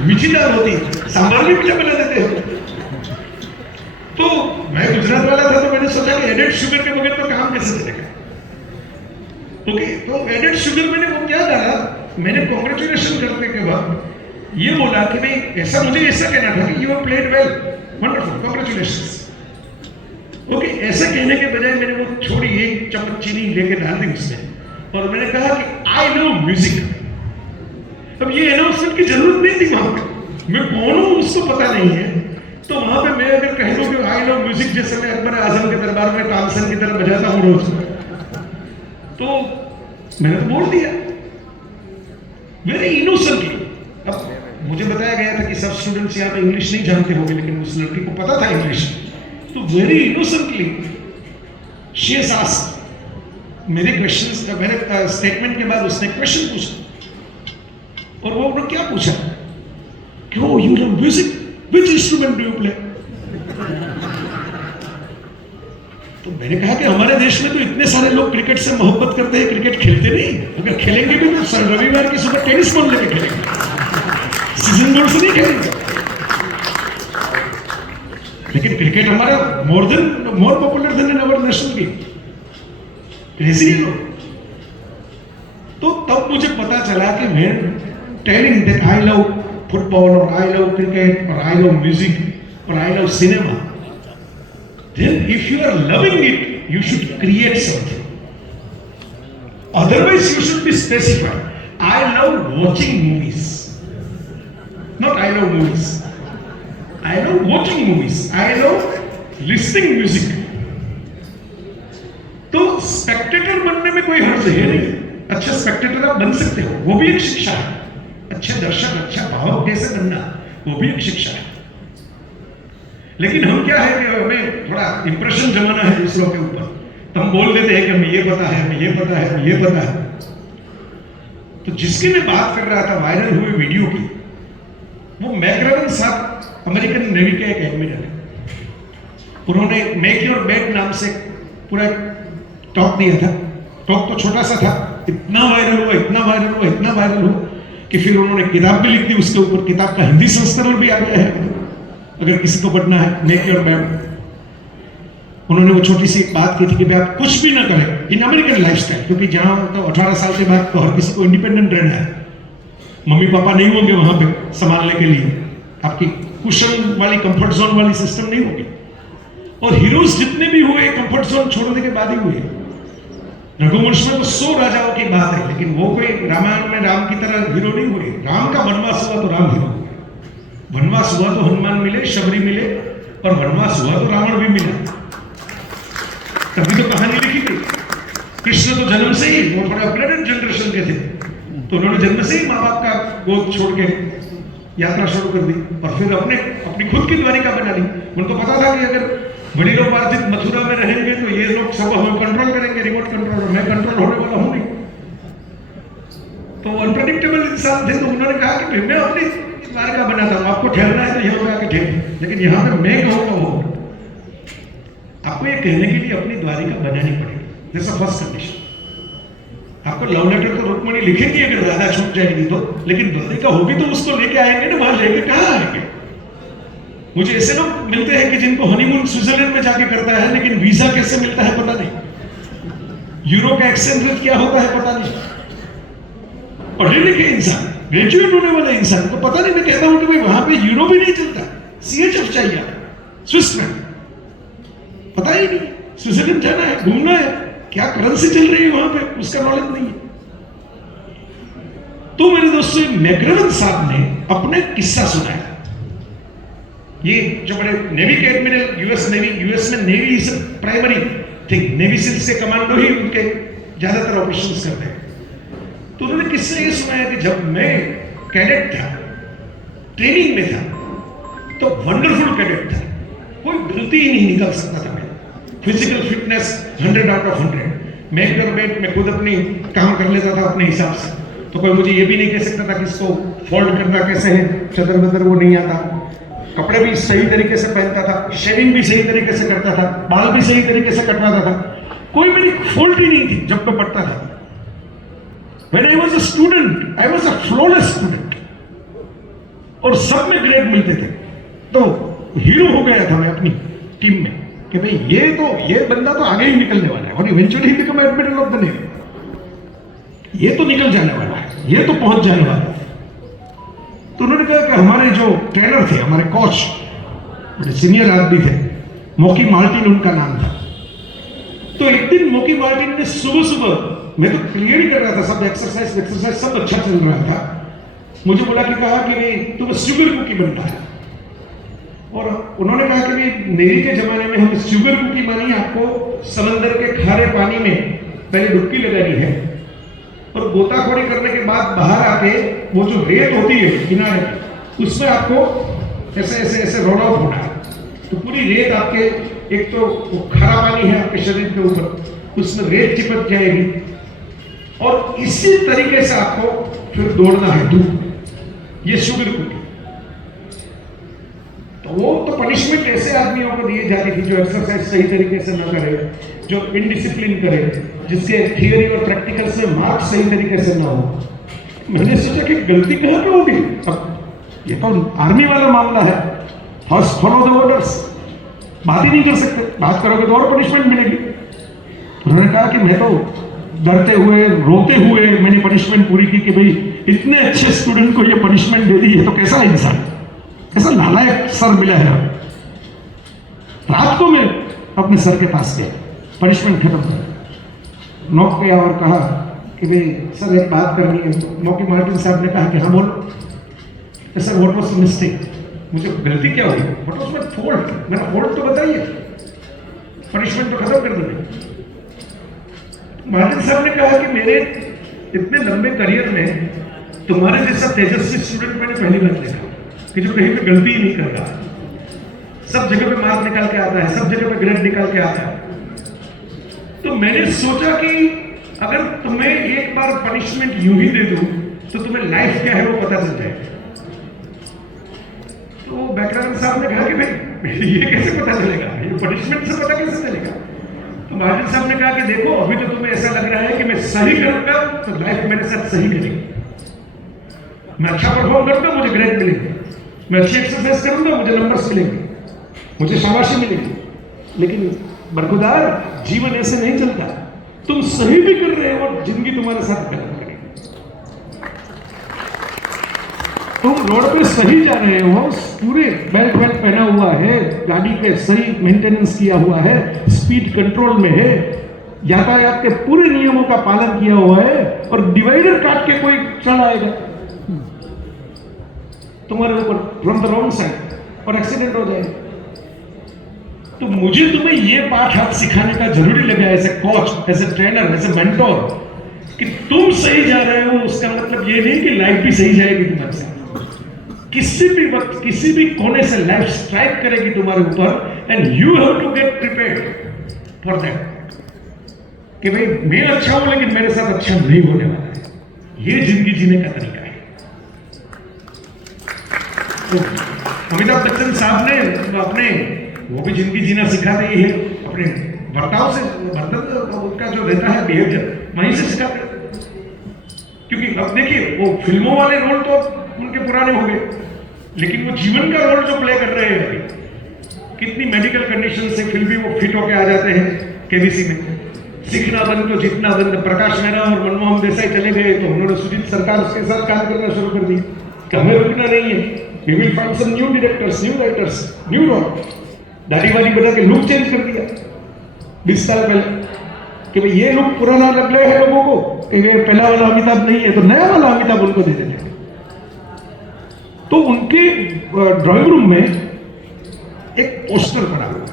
मीठी दाल होती है, सांभर भी मीठा बना देते हैं। तो मैं गुजरात वाला था तो मैंने सोचा कि एडेड शुगर के बगैर तो काम कैसे चलेगा। ओके, तो एडेड शुगर मैंने वो क्या डाला, मैंने कॉन्ग्रेचुलेशन करने के बाद ये बोला कि भाई ऐसा, मुझे ऐसा कहना था कि you have played well, wonderful, congratulations. Okay, ऐसा कहने के बजाय मैंने वो छोड़ी, 1 चम्मच चीनी लेके डाल दी उसमें और मैंने कहा कि आई लव म्यूजिक। अब ये अनाउंसमेंट की जरूरत नहीं थी, वहां पे मैं कौन हूं उसको पता नहीं है। तो वहां पे मैं अगर कह दूं कि आई लव म्यूजिक, जैसे मैं अकबर आजम के दरबार में तानसेन की तरह बजाता हूं रोज, तो मैंने तो बोल दिया वेरी इनोसेंटली। अब मुझे बताया गया था कि सब स्टूडेंट्स यहाँ पे इंग्लिश नहीं जानते होंगे, लेकिन उस लड़की को पता था इंग्लिश। तो very innocently she has asked मेरे क्वेश्चंस, मेरे स्टेटमेंट के बाद उसने क्वेश्चन पूछा। और वो क्या पूछा, क्यों you love music, which instrument do you play. तो मैंने कहा कि हमारे देश में तो इतने सारे लोग क्रिकेट से मोहब्बत करते हैं, क्रिकेट खेलते नहीं, अगर खेलेंगे भी तो रविवार की सुबह टेनिस बॉल लेके खेलेंगे, सीजन बॉल से नहीं खेलेंगे। लेकिन क्रिकेट हमारा more popular than our national game, crazy है लोग। तो तब मुझे पता चला कि मैं telling that I love football और आई लव क्रिकेट और आई लव म्यूजिक और I love cinema, then if you are loving it, you should create something. Otherwise you should be specified. I love watching movies, not I love movies. I love watching movies. I love listening music. तो Spectator बनने में कोई हर्ज है नहीं, अच्छा Spectator आप बन सकते हो, वो भी एक शिक्षा है। अच्छे दर्शक, अच्छा भाव कैसे बनना, वो भी एक शिक्षा है। लेकिन हम क्या है कि हमें थोड़ा इंप्रेशन जमाना है दूसरों के ऊपर, तो हम बोल देते हैं कि हमें ये पता है, हमें ये पता है, हमें ये पता है। तो जिसकी मैं बात कर रहा था वायरल हुए वीडियो की, वो मैकग्रेगन साहब अमेरिकन नेवी के एक एडमिरल है। उन्होंने मेक योर बेड नाम से पूरा टॉक दिया था। टॉक तो छोटा सा था, इतना वायरल हुआ, इतना वायरल हुआ, इतना वायरल हुआ कि फिर उन्होंने किताब भी लिख दी उसके ऊपर। किताब का हिंदी संस्करण भी आ गया है, अगर किसी को पढ़ना है, मेक योर बेड। उन्होंने वो छोटी सी बात की थी कि आप कुछ भी ना करें इन अमेरिकन लाइफस्टाइल, क्योंकि जहां तो 18 साल के बाद तो हर किसी को इंडिपेंडेंट रहना है, मम्मी पापा नहीं होंगे वहां पे संभालने के लिए, आपकी कुशन वाली कंफर्ट जोन वाली सिस्टम नहीं होगी। और हीरोज जितने भी हुए कंफर्ट जोन छोड़ने के बाद ही हुए। रघुवंश में तो 100 राजाओं की बात है, लेकिन वो कोई रामायण में राम की तरह हीरो नहीं हुए। राम का वनवास हुआ तो राम हीरो हुए, वनवास हुआ तो हनुमान मिले, शबरी मिले, और वनवास हुआ तो रावण भी मिला। तभी तो कहानी लिखी गई। कृष्ण तो जन्म से ही, वो थोड़ा अपग्रेडेड जनरेशन के थे, तो उन्होंने जन्म से ही माँ बाप का गोद छोड़ के यात्रा शुरू कर दी और फिर अपनी खुद की द्वारिका बना ली। उनको पता था कि अगर वडिलोपार्जित मथुरा में रहेंगे तो ये लोग सब हमें कंट्रोल करेंगे, रिमोट कंट्रोल, और मैं कंट्रोल होने वाला हूं नहीं। तो अनप्रेडिक्टेबल इंसान थे, तो उन्होंने कहा कि मैं अपनी द्वारका बनाता हूं, आपको ठहरना है तो यहाँ पे आके ठहर, लेकिन यहाँ पे मैं कहूँगा वो आपको ये कहने के लिए अपनी द्वारिका बनानी पड़ेगी। जैसा फर्स्ट कंडीशन, आपको लव लेटर तो रुक्मणी लिखेंगे अगर ज्यादा छूट जाएगी तो, लेकिन द्वारिका होगी तो उसको लेके आएंगे ना, वहां लेके कहाँ आएंगे? मुझे ऐसे लोग मिलते हैं कि जिनको हनीमून स्विट्जरलैंड में जाके करता है, लेकिन वीजा कैसे मिलता है पता नहीं, यूरो का एक्सचेंज रेट क्या होता है पता नहीं, पढ़े लिखे इंसान, ग्रेजुएट होने वाला इंसान को पता नहीं। मैं कहता हूं कि भाई वहां पे यूरो भी नहीं चलता, CHF चाहिए, स्विस फ्रैंक, पता ही नहीं। स्विट्जरलैंड जाना है, घूमना है, क्या करेंसी चल रही है वहां पे उसका नॉलेज नहीं है। तो मेरे दोस्तों, मैक्रेवन साहब ने अपने किस्सा सुनाया। ये जो बड़े नेवी के एडमिरल, यूएस में navy is primary thing, navy सिर्फ से कमांडो ही उनके ज्यादातर ऑपरेशंस करते हैं। तो उन्होंने किससे ये सुनाया कि जब मैं कैडेट था, ट्रेनिंग में था, तो वंडरफुल कैडेट था, कोई गलती ही नहीं निकल सकता था। मैं फिजिकल फिटनेस 100 आउट ऑफ 100, मैं खुद अपनी काम कर लेता था अपने हिसाब से, तो कोई मुझे ये भी नहीं कह सकता था कि इसको फोल्ड करना कैसे है, चदर बदर वो नहीं आता, कपड़े भी सही तरीके से पहनता था, शेविंग भी सही तरीके से करता था, बाल भी सही तरीके से कटवाता था, कोई मेरी फॉल्ट ही नहीं थी जब मैं पढ़ता था। When I was a student, I was a flawless student, और सब में ग्रेड मिलते थे, तो हीरो हो गया था मैं अपनी टीम में कि भाई ये बंदा तो आगे ही निकलने वाला है, और eventually he become admiral of the navy, ये तो निकल जाने वाला है, ये तो पहुंच जाने वाला है। तो उन्होंने कहा कि हमारे जो ट्रेनर थे, हमारे कोच, बड़े सीनियर आदमी थे, मोकी मार्टिन उनका नाम था। तो एक दिन मोकी मार्टिन ने सुबह मैं तो क्लियर ही कर रहा था, सब एक्सरसाइज सब अच्छा चल रहा था, मुझे बोला कि कहा कि भाई तुम्हें शुगर कुकी बनना है, और उन्होंने कहा कि भाई नेवी के जमाने में हम शुगर कुकी मानी आपको समंदर के खारे पानी में पहले डुबकी लगानी है, और गोताखोरी करने के बाद बाहर आके वो जो रेत होती है किनारे, उसमें आपको ऐसे रोल आउट होना है। तो पूरी रेत आपके, एक तो खारा पानी है आपके शरीर के ऊपर, उसमें रेत चिपक जाएगी, और इसी तरीके से आपको फिर दौड़ना है दूर, ये शुगर कुकी। तो वो तो पनिशमेंट ऐसे आदमियों को दी जाती थी जो एक्सरसाइज सही तरीके से न करे, जो इनडिसिप्लिन करे, जिसके थियरी और प्रैक्टिकल से मार्क्स सही तरीके से ना हो। मैंने सोचा कि गलती कहां पे होगी, अब ये तो आर्मी वाला मामला है, फर्स्ट फॉलो द ऑर्डर्स, बात ही नहीं कर सकते, बात करोगे तो और पनिशमेंट मिलेगी। उन्होंने कहा कि मैं तो डरते हुए रोते हुए मैंने पनिशमेंट पूरी की कि भाई इतने अच्छे स्टूडेंट को ये पनिशमेंट दे दी है, तो कैसा इंसान, कैसा नालायक सर मिला है। रात को मैं अपने सर के पास गया, पनिशमेंट खत्म कर, नॉक किया और कहा कि भाई सर एक बात करनी है। तो मोकी मार्टिन साहब ने कहा कि हाँ बोलो। Sir what was the mistake, मुझे गलती क्या हुई, व्हाट वाज माय फॉल्ट, मेरा फॉल्ट तो बताइए, पनिशमेंट तो खत्म कर दो। मार्टिन साहब ने कहा कि मेरे इतने लंबे करियर में तुम्हारे जैसा तेजस्वी स्टूडेंट मैंने पहली बार देखा कि जो कहीं पे गलती ही नहीं कर रहा, सब जगह पे मार्क निकाल के आता है, सब जगह पे ग्रेड निकाल के आता है। तो मैंने सोचा कि अगर तुम्हें एक बार पनिशमेंट यूं ही दे दूं तो तुम्हें लाइफ क्या है वो पता चल जाएगा। तो बैकग्राउंड साहब ने कहा कि भाई ये कैसे पता चलेगा, ये पनिशमेंट से पता कैसे चलेगा। तो मार्टिन साहब ने कहा कि देखो अभी तो तुम्हें ऐसा लग रहा है कि मैं सही करूंगा तो लाइफ मेरे साथ सही करेगी, मैं अच्छा परफॉर्म करूंगा मुझे ग्रेड मिलेंगे, मैं अच्छी एक्सरसाइज करूंगा मुझे नंबर्स मिलेंगे, मुझे शाबाशी मिलेगी। लेकिन बरखुदार जीवन ऐसे नहीं चलता, तुम सही भी कर रहे हो और जिंदगी तुम्हारे साथ गलत करेगी। तुम रोड पे सही जा रहे हो, पूरे बेल्ट पहना हुआ है, गाड़ी के सही मेंटेनेंस किया हुआ है, स्पीड कंट्रोल में है, यातायात के पूरे नियमों का पालन किया हुआ है, और डिवाइडर काट के कोई चल आएगा तुम्हारे ऊपर फ्रॉम द रॉन्ग साइड और एक्सीडेंट हो जाएगा। तो मुझे तुम्हें ये पाठ हाथ सिखाने का जरूरी लगा as a coach, as a trainer, as a mentor, कि तुम सही जा रहे हो उसका मतलब ये नहीं कि लाइफ भी सही जाएगी तुम्हारे साथ। किसी भी वक्त किसी भी कोने से लाइफ स्ट्राइक करेगी तुम्हारे ऊपर, and you have to get prepared for that कि भाई मैं अच्छा हूं लेकिन मेरे साथ अच्छा नहीं होने वाला है। ये जिंदगी जीने का तरीका है। तो अमिताभ बच्चन साहब ने अपने वो भी जिंदगी जीना सिखाते ही है, अपने बर्ताव से, बर्तन उसका जो रहता है बिहेवियर वहीं से सिखाते हैं। क्योंकि अब देखिए वो फिल्मों वाले रोल तो उनके पुराने हो गए, लेकिन वो जीवन का रोल जो प्ले कर रहे हैं अभी, कितनी मेडिकल कंडीशन से फिर भी वो फिट होके आ जाते हैं केबीसी में। सीखना बंद तो जितना बंद। प्रकाश मेहरा और मनमोहन देसाई चले गए तो उन्होंने सुजीत सरकार के साथ काम करना शुरू कर दिया कि हमें रुकना नहीं है, we will find some new directors, new writers, new role. दाढ़ी वाली बना के लुक चेंज कर दिया 20 साल पहले कि भाई ये लुक पुराना लग रहा है लोगों को कि ये पहला वाला अमिताभ नहीं है, तो नया वाला अमिताभ उनको दे देते। तो उनके ड्राइंग रूम में एक पोस्टर पड़ा हुआ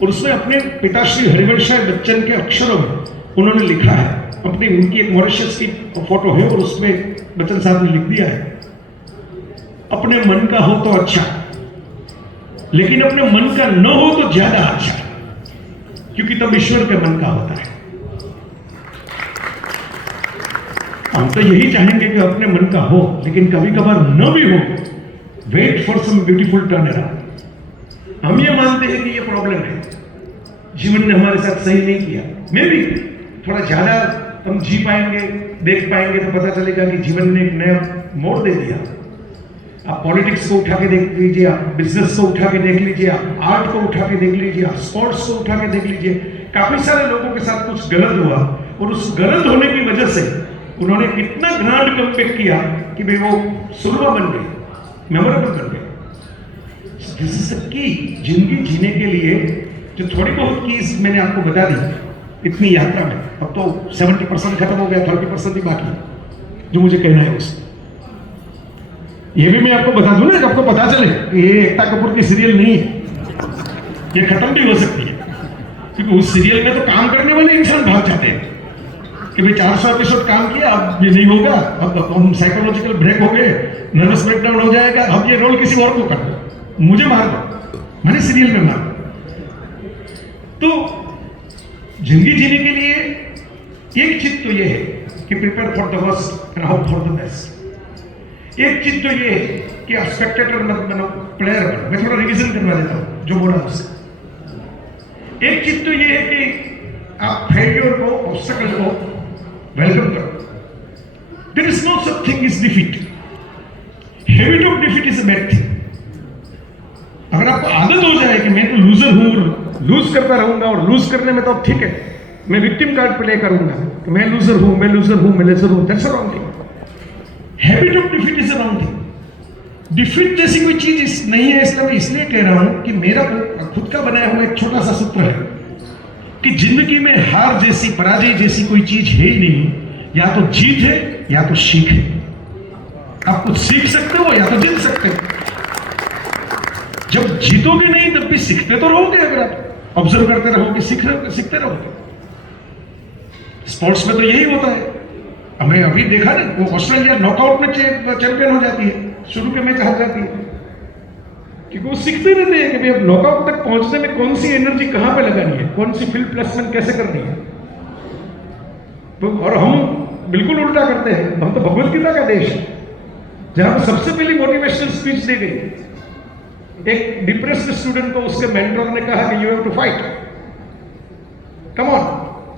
और उसमें अपने पिताश्री हरिवंश बच्चन के अक्षरों में उन्होंने लिखा है, अपनी उनकी एक मॉरिशस की फोटो है और उसमें बच्चन साहब ने लिख दिया है, अपने मन का हो तो अच्छा, लेकिन अपने मन का न हो तो ज्यादा अच्छा, क्योंकि तब ईश्वर के मन का होता है। हम तो यही चाहेंगे कि अपने मन का हो, लेकिन कभी कभार न भी हो, wait for some beautiful turn around. हम ये मानते हैं कि ये प्रॉब्लम है, जीवन ने हमारे साथ सही नहीं किया। मे भी थोड़ा ज्यादा हम जी पाएंगे, देख पाएंगे तो पता चलेगा कि जीवन ने एक नया मोड़ दे दिया। आप पॉलिटिक्स को उठा के देख लीजिए, आप बिजनेस को उठा के देख लीजिए, आप आर्ट को उठा के देख लीजिए, आप स्पोर्ट्स को उठा के देख लीजिए। काफी सारे लोगों के साथ कुछ गलत हुआ और उस गलत होने की वजह से उन्होंने कितना ग्रांड कमबैक किया कि भाई वो सुरमा बन गए, मेमोरेबल बन गए। This is the key. जिंदगी जीने के लिए जो थोड़ी बहुत कीज मैंने आपको बता दी इतनी यात्रा में, अब तो 70% खत्म हो गया, 30% ही बाकी है जो मुझे कहना है उससे। ये भी मैं आपको बता दूं ना, आपको पता चले कि ये एकता कपूर की सीरियल नहीं है, ये खत्म भी हो सकती है, क्योंकि उस सीरियल में तो काम करने वाले इंसान भाग जाते हैं कि भाई 400 एपिसोड काम किया, अब ये नहीं होगा, अब हम साइकोलॉजिकल ब्रेक हो गए, नर्वस ब्रेकडाउन हो जाएगा, अब ये रोल किसी और को कर दो, मुझे मार दो, मैंने सीरियल में मार दो। तो जिंदगी जीने के लिए एक चीज तो ये है कि prepare for the worst and hope for the best. एक चीज तो ये है कि आप स्पेक्टेटर मत बनो, प्लेयर बनो। मैं थोड़ा रिवीजन करवा देता हूं जो बोला उससे। एक चीज तो ये है कि आप फेलियर को, ऑब्स्टेकल को वेलकम करो। There is no such thing is defeat. Habit of defeat is a bad thing. अगर आपको आदत हो जाए कि मैं तो लूजर हूं, लूज करता रहूंगा और लूज करने में तो अब ठीक है, मैं विक्टिम कार्ड प्ले करूंगा कि मैं लूजर हूं, मैं लूजर हूं, मैं लूजर हूं, that's a wrong thing. Habit of defeat is a wrong thing. Defeat जैसी कोई चीज नहीं है, इसलिए मैं इसलिए कह रहा हूं कि मेरा खुद का बनाया हुआ एक छोटा सा सूत्र है कि जिंदगी में हार जैसी, पराजय जैसी कोई चीज है ही नहीं। या तो जीत है या तो सीख है। आप कुछ सीख सकते हो या तो जीत सकते हो। जब जीतोगे नहीं तब भी सीखते तो रहोगे, अगर आप ऑब्जर्व करते रहोगे, सीखते रहोगे। स्पोर्ट्स में तो यही होता है। हमें अभी देखा ना, वो ऑस्ट्रेलिया नॉकआउट में चैंपियन हो जाती है, शुरू के मैच हार जाती है, क्योंकि वो सीखते रहते हैं कि भाई अब नॉकआउट तक पहुंचने में कौन सी एनर्जी कहां पे लगानी है, कौन सी फील्ड प्लेसमेंट कैसे करनी है। तो और हम बिल्कुल उल्टा करते हैं। हम तो भगवत गीता का देश है, जहां पर सबसे पहली मोटिवेशनल स्पीच दी गई। एक डिप्रेस्ड स्टूडेंट को उसके मेंटर ने कहा कि you have to fight, come on,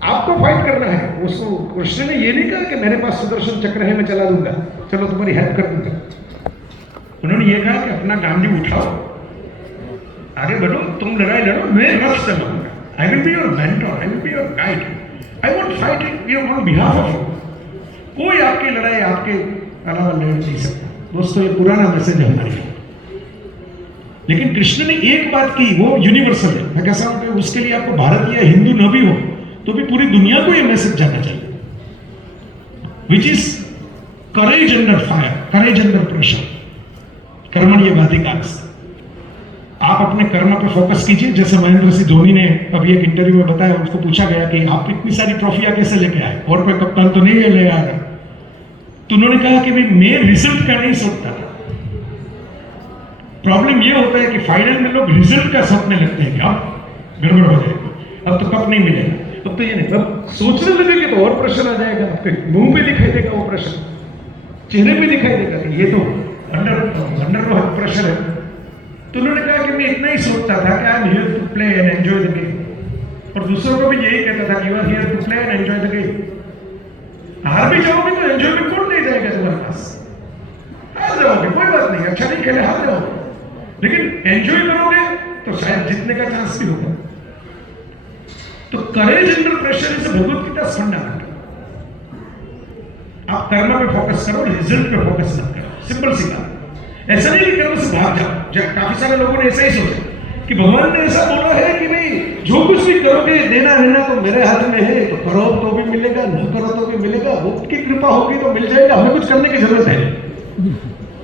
आपको फाइट करना है। उसको कृष्ण ने ये नहीं कहा कि मेरे पास सुदर्शन चक्र है, मैं चला दूंगा, चलो तुम्हारी हेल्प कर दूंगा। उन्होंने ये कहा कि अपना गांधी उठाओ, आगे बढ़ो, तुम लड़ाई लड़ो, मैं रथ चलाऊंगा। I will be your mentor, I will be your guide, I won't fight on behalf of you. कोई आपकी लड़ाई आपके अलावा लड़ नहीं सकता। दोस्तों, ये पुराना मैसेज है हमारे लिए, लेकिन कृष्ण ने एक बात की, वो यूनिवर्सल है। मैं कैसा हूं कि उसके लिए आपको भारत या हिंदू न भी हो तो भी पूरी दुनिया को ये मैसेज जाना चाहिए, which is courage under fire, courage under pressure, कर्मण्येवाधिकारस्ते। आप अपने कर्म पे फोकस कीजिए। जैसे महेंद्र सिंह धोनी ने अभी एक इंटरव्यू में बताया, उसको पूछा गया कि आप इतनी सारी ट्रॉफियां कैसे लेके आए, और कोई कप्तान तो नहीं ले आया। तो उन्होंने कहा कि भाई मैं रिजल्ट का नहीं सोचता। प्रॉब्लम ये होता है कि फाइनल में लोग रिजल्ट का सोचने लगते हैं कि अब गड़बड़ हो जाएगी, अब तो कप नहीं मिलेगा, अब तो ये नहीं। अब सोचने लगेंगे तो और प्रेशर आ जाएगा, आपके मुंह पे दिखाई देगा वो प्रेशर, चेहरे पे दिखाई देगा कि ये तो अंडर प्रेशर है। तो उन्होंने कहा कि मैं इतना ही सोचता था कि I am here to play and enjoy the game, और दूसरों को भी यही कहता था कि you are here to play and enjoy the game. हार भी जाओगे तो एंजॉयमेंट कौन ले जाएगा तुम्हारे पास? हार जाओगे कोई बात नहीं, अच्छा नहीं खेले हार जाओगे, लेकिन एंजॉय करोगे तो शायद जीतने का चांस भी होगा। तो courage under pressure is Bhagavad Gita fundamental. आप कर्म पे फोकस करो, रिजल्ट पे फोकस मत करो, सिंपल सी बात। ऐसा नहीं कि कर्म से भाग जाओ। काफी सारे लोगों ने ऐसा ही सोचा कि भगवान ने ऐसा बोला है कि भाई जो कुछ भी करोगे देना लेना तो मेरे हाथ में है, तो करो तो भी मिलेगा, न करो तो भी मिलेगा, उसकी कृपा होगी तो मिल जाएगा, हमें कुछ करने की जरूरत है।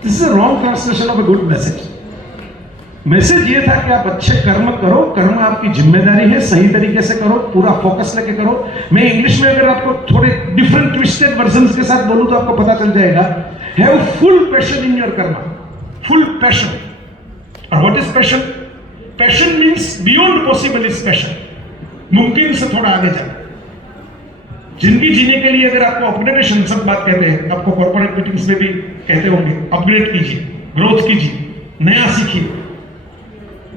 This is a wrong translation of a good message. Message ये था कि आप अच्छे कर्म करो, कर्म आपकी जिम्मेदारी है, सही तरीके से करो, पूरा फोकस लेके करो। मैं इंग्लिश में अगर आपको थोड़े डिफरेंट ट्विस्टेड वर्जन्स के साथ बोलूं तो आपको पता चल जाएगा। Have full passion in your कर्म, फुल पैशन। और what is passion? Passion means beyond possible is passion, मुमकिन से थोड़ा आगे जाए। जिंदगी जीने के लिए अगर आपको अपग्रेडेशन, सब बात कहते हैं, आपको कॉर्पोरेट मीटिंग्स में भी कहते होंगे, अपग्रेड कीजिए, ग्रोथ कीजिए, नया सीखिए।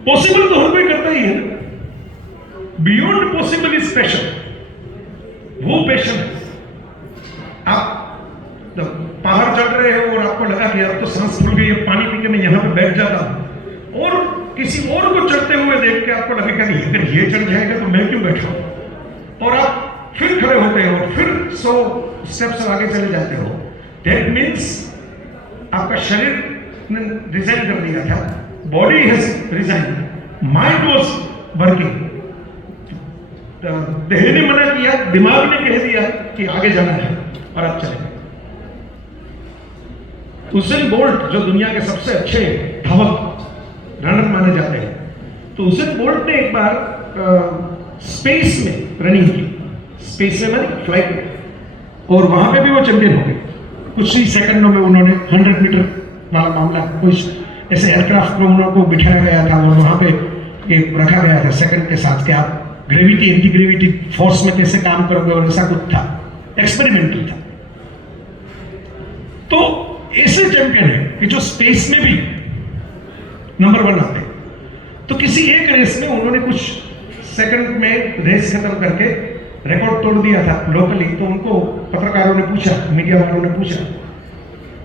पॉसिबल तो हर कोई करता ही है। बियॉन्ड पॉसिबल इज पैशन, वो पैशन है। आप पहाड़ चढ़ रहे हो और आपको लगा कि अब तो सांस फूल गई, अब पानी पी के मैं यहां पे बैठ जाता हूं, और किसी और को चढ़ते हुए देख के आपको लगेगा नहीं अगर ये चढ़ जाएगा तो मैं क्यों बैठा हूं, और आप फिर खड़े होते हो, फिर 100 स्टेप्स आगे चले जाते हो। दैट मीन्स आपका शरीर ने रिजाइन कर दिया था, body has resign, mind was working. देह ने मना किया, दिमाग ने कह दिया कि आगे जाना है, और आप चले गए। उसेन बोल्ट जो दुनिया के सबसे अच्छे धावक रनर माने जाते हैं, तो उसेन बोल्ट ने एक बार स्पेस में रनिंग की, स्पेस में माने फ्लाइट में, और वहां पे भी वो चैंपियन हो गए। कुछ ही सेकंडों में उन्होंने 100 मीटर वाला मामला, कुछ ऐसे एयरक्राफ्ट में उनको बिठाया गया था और वहां पे एक रखा गया था सेकंड के साथ कि आप ग्रेविटी एंटी ग्रेविटी फोर्स में कैसे काम करोगे, और ऐसा कुछ था, एक्सपेरिमेंटल था। तो ऐसे चैंपियन है कि जो स्पेस में भी नंबर 1 आते। तो किसी एक रेस में उन्होंने कुछ सेकंड में रेस खत्म करके रिकॉर्ड तोड़ दिया था लोकली। तो उनको पत्रकारों ने पूछा, मीडिया वालों ने पूछा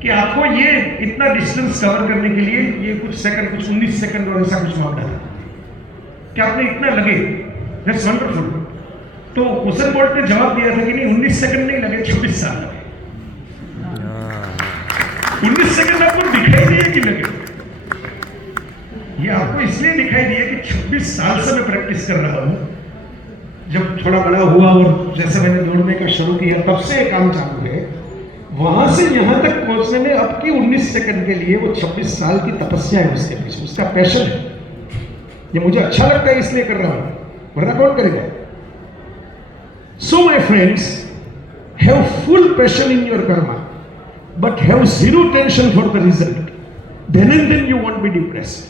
कि आपको ये इतना डिस्टेंस कवर करने के लिए ये कुछ सेकंड, कुछ 19 सेकंड और ऐसा कुछ मामला था कि आपने इतना लगे, दैट्स वंडरफुल। तो उसेन बोल्ट ने जवाब दिया था कि नहीं, 19 सेकंड नहीं लगे, 26 साल लगे। 19 सेकंड आपको दिखाई दिए कि लगे? ये आपको इसलिए दिखाई दिया कि 26 साल से मैं प्रैक्टिस कर रहा हूं। जब थोड़ा बड़ा हुआ और जैसे मैंने दौड़ने का शुरू किया, तब से काम चालू है। वहां से यहां तक पहुंचने में अब की 19 सेकंड के लिए वो 26 साल की तपस्या है उसके पीछे, उसका पैशन है। ये मुझे अच्छा लगता है इसलिए कर रहा हूं, वरना कौन करेगा? So my friends, have full passion in your Karma, but have zero tension for the result. Then and then you won't be depressed.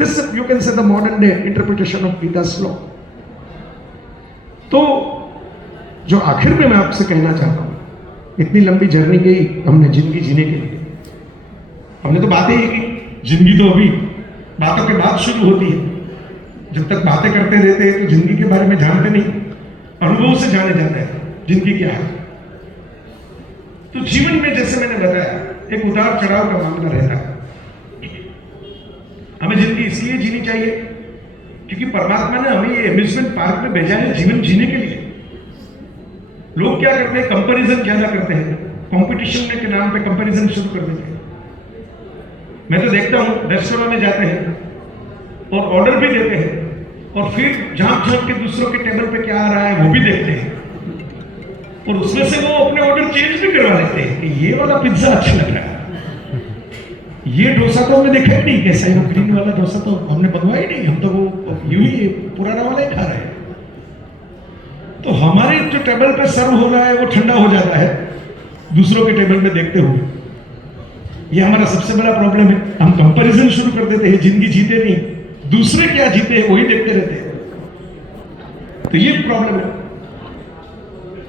This is, you can say, the modern day interpretation of Gita's law. तो जो आखिर में मैं आपसे कहना चाहता हूं, इतनी लंबी जर्नी गई हमने जिंदगी जीने के लिए। हमने तो बातें ही की, जिंदगी तो अभी बातों के बाद शुरू होती है। जब तक बातें करते रहते हैं तो जिंदगी के बारे में जानते नहीं, अनुभव से जाने जाते हैं जिंदगी क्या है। तो जीवन में जैसे मैंने बताया, एक उतार चढ़ाव का मामला रहता है। हमें जिंदगी इसलिए जीनी चाहिए क्योंकि परमात्मा ने हमें ये अम्यूजमेंट पार्क में भेजा है जीवन जीने के लिए। लोग क्या करते हैं, कंपैरिजन ज्यादा करते हैं, कंपटीशन के नाम पे कंपैरिजन शुरू कर देते हैं। मैं तो देखता हूं रेस्टोरेंट में जाते हैं और ऑर्डर भी देते हैं, और फिर झांक झांक के दूसरों के टेबल पे क्या आ रहा है वो भी देखते हैं, और उसमें से वो अपने ऑर्डर चेंज भी करवा लेते हैं कि ये वाला पिज्जा अच्छा लग रहा है, ये डोसा तो हमने देखा ही नहीं कैसा है, ग्रीन वाला डोसा तो हमने बनवाया ही नहीं, हम तो वो यूं ही पुराना वाला ही खा रहे हैं। तो हमारे जो टेबल पे सर्व हो रहा है वो ठंडा हो जाता है दूसरों के टेबल में देखते हुए। ये हमारा सबसे बड़ा प्रॉब्लम है। हम कंपैरिजन शुरू कर देते हैं, जिंदगी जीते नहीं, दूसरे क्या जीते हैं वही देखते रहते हैं। तो ये प्रॉब्लम है।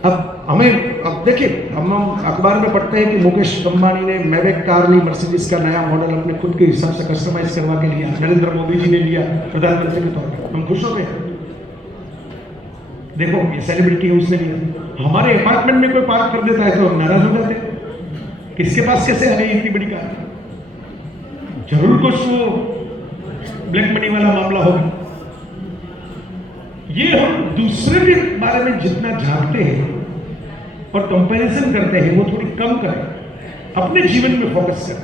अब हमें अब देखिए, हम अखबार में पढ़ते हैं कि मुकेश अंबानी ने मैविक कार ली, मर्सिडीज का नया मॉडल अपने खुद के हिसाब से कस्टमाइज करवा के लिया, नरेंद्र मोदी जी ने लिया प्रधानमंत्री के तौर पर, हम खुश हो गए। देखो ये सेलिब्रिटी है, उसने लिया। हमारे अपार्टमेंट में कोई पार्क कर देता है तो हम नाराज हो जाते हैं, किसके पास कैसे आ गई इतनी बड़ी कार? जरूर कुछ वो ब्लैक मनी वाला मामला होगा। ये हम दूसरे के बारे में जितना जानते हैं और कंपैरिजन करते हैं वो थोड़ी कम करें, अपने जीवन में फोकस करें,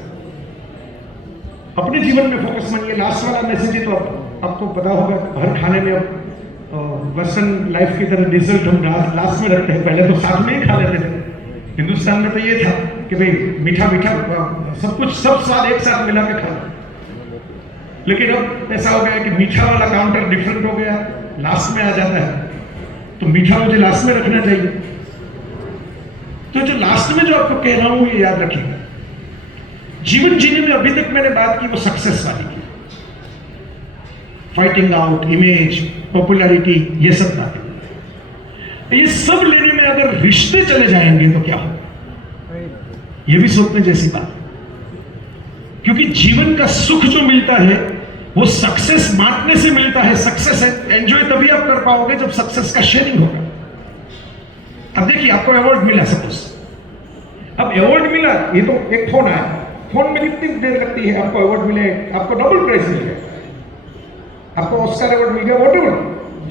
अपने जीवन में फोकस मानिए। लास्ट वाला मैसेज है तो आपको पता होगा, हर खाने में अब वेस्टर्न लाइफ की तरह डिजर्ट हम लास्ट में रखते हैं, पहले तो साथ में ही खा लेते थे। हिंदुस्तान में तो ये था कि भाई मीठा मीठा सब कुछ, सब स्वाद एक साथ मिला के खा लो। लेकिन अब ऐसा हो गया कि मीठा वाला काउंटर डिफरेंट हो गया, लास्ट में आ जाता है, तो मीठा मुझे लास्ट में रखना चाहिए। तो जो लास्ट में जो आपको कह रहा हूं ये याद रखिएगा। जीवन जीने में अभी तक मैंने बात की वो सक्सेस वाली की, फाइटिंग आउट, इमेज, पॉपुलैरिटी, ये सब बातें। ये सब लेने में अगर रिश्ते चले जाएंगे तो क्या होगा, ये भी सोचने जैसी बात। क्योंकि जीवन का सुख जो मिलता है वो सक्सेस बांटने से मिलता है। सक्सेस एंजॉय तभी आप कर पाओगे जब सक्सेस का शेयरिंग होगा। अब देखिए, आपको अवार्ड मिला सपोज, अब अवार्ड मिला, ये तो एक फोन आया, फोन में कितनी देर लगती है आपको अवार्ड मिले, आपको नोबेल प्राइज मिल गया, आपको ऑस्कर अवार्ड मिल गया, व्हाटएवर,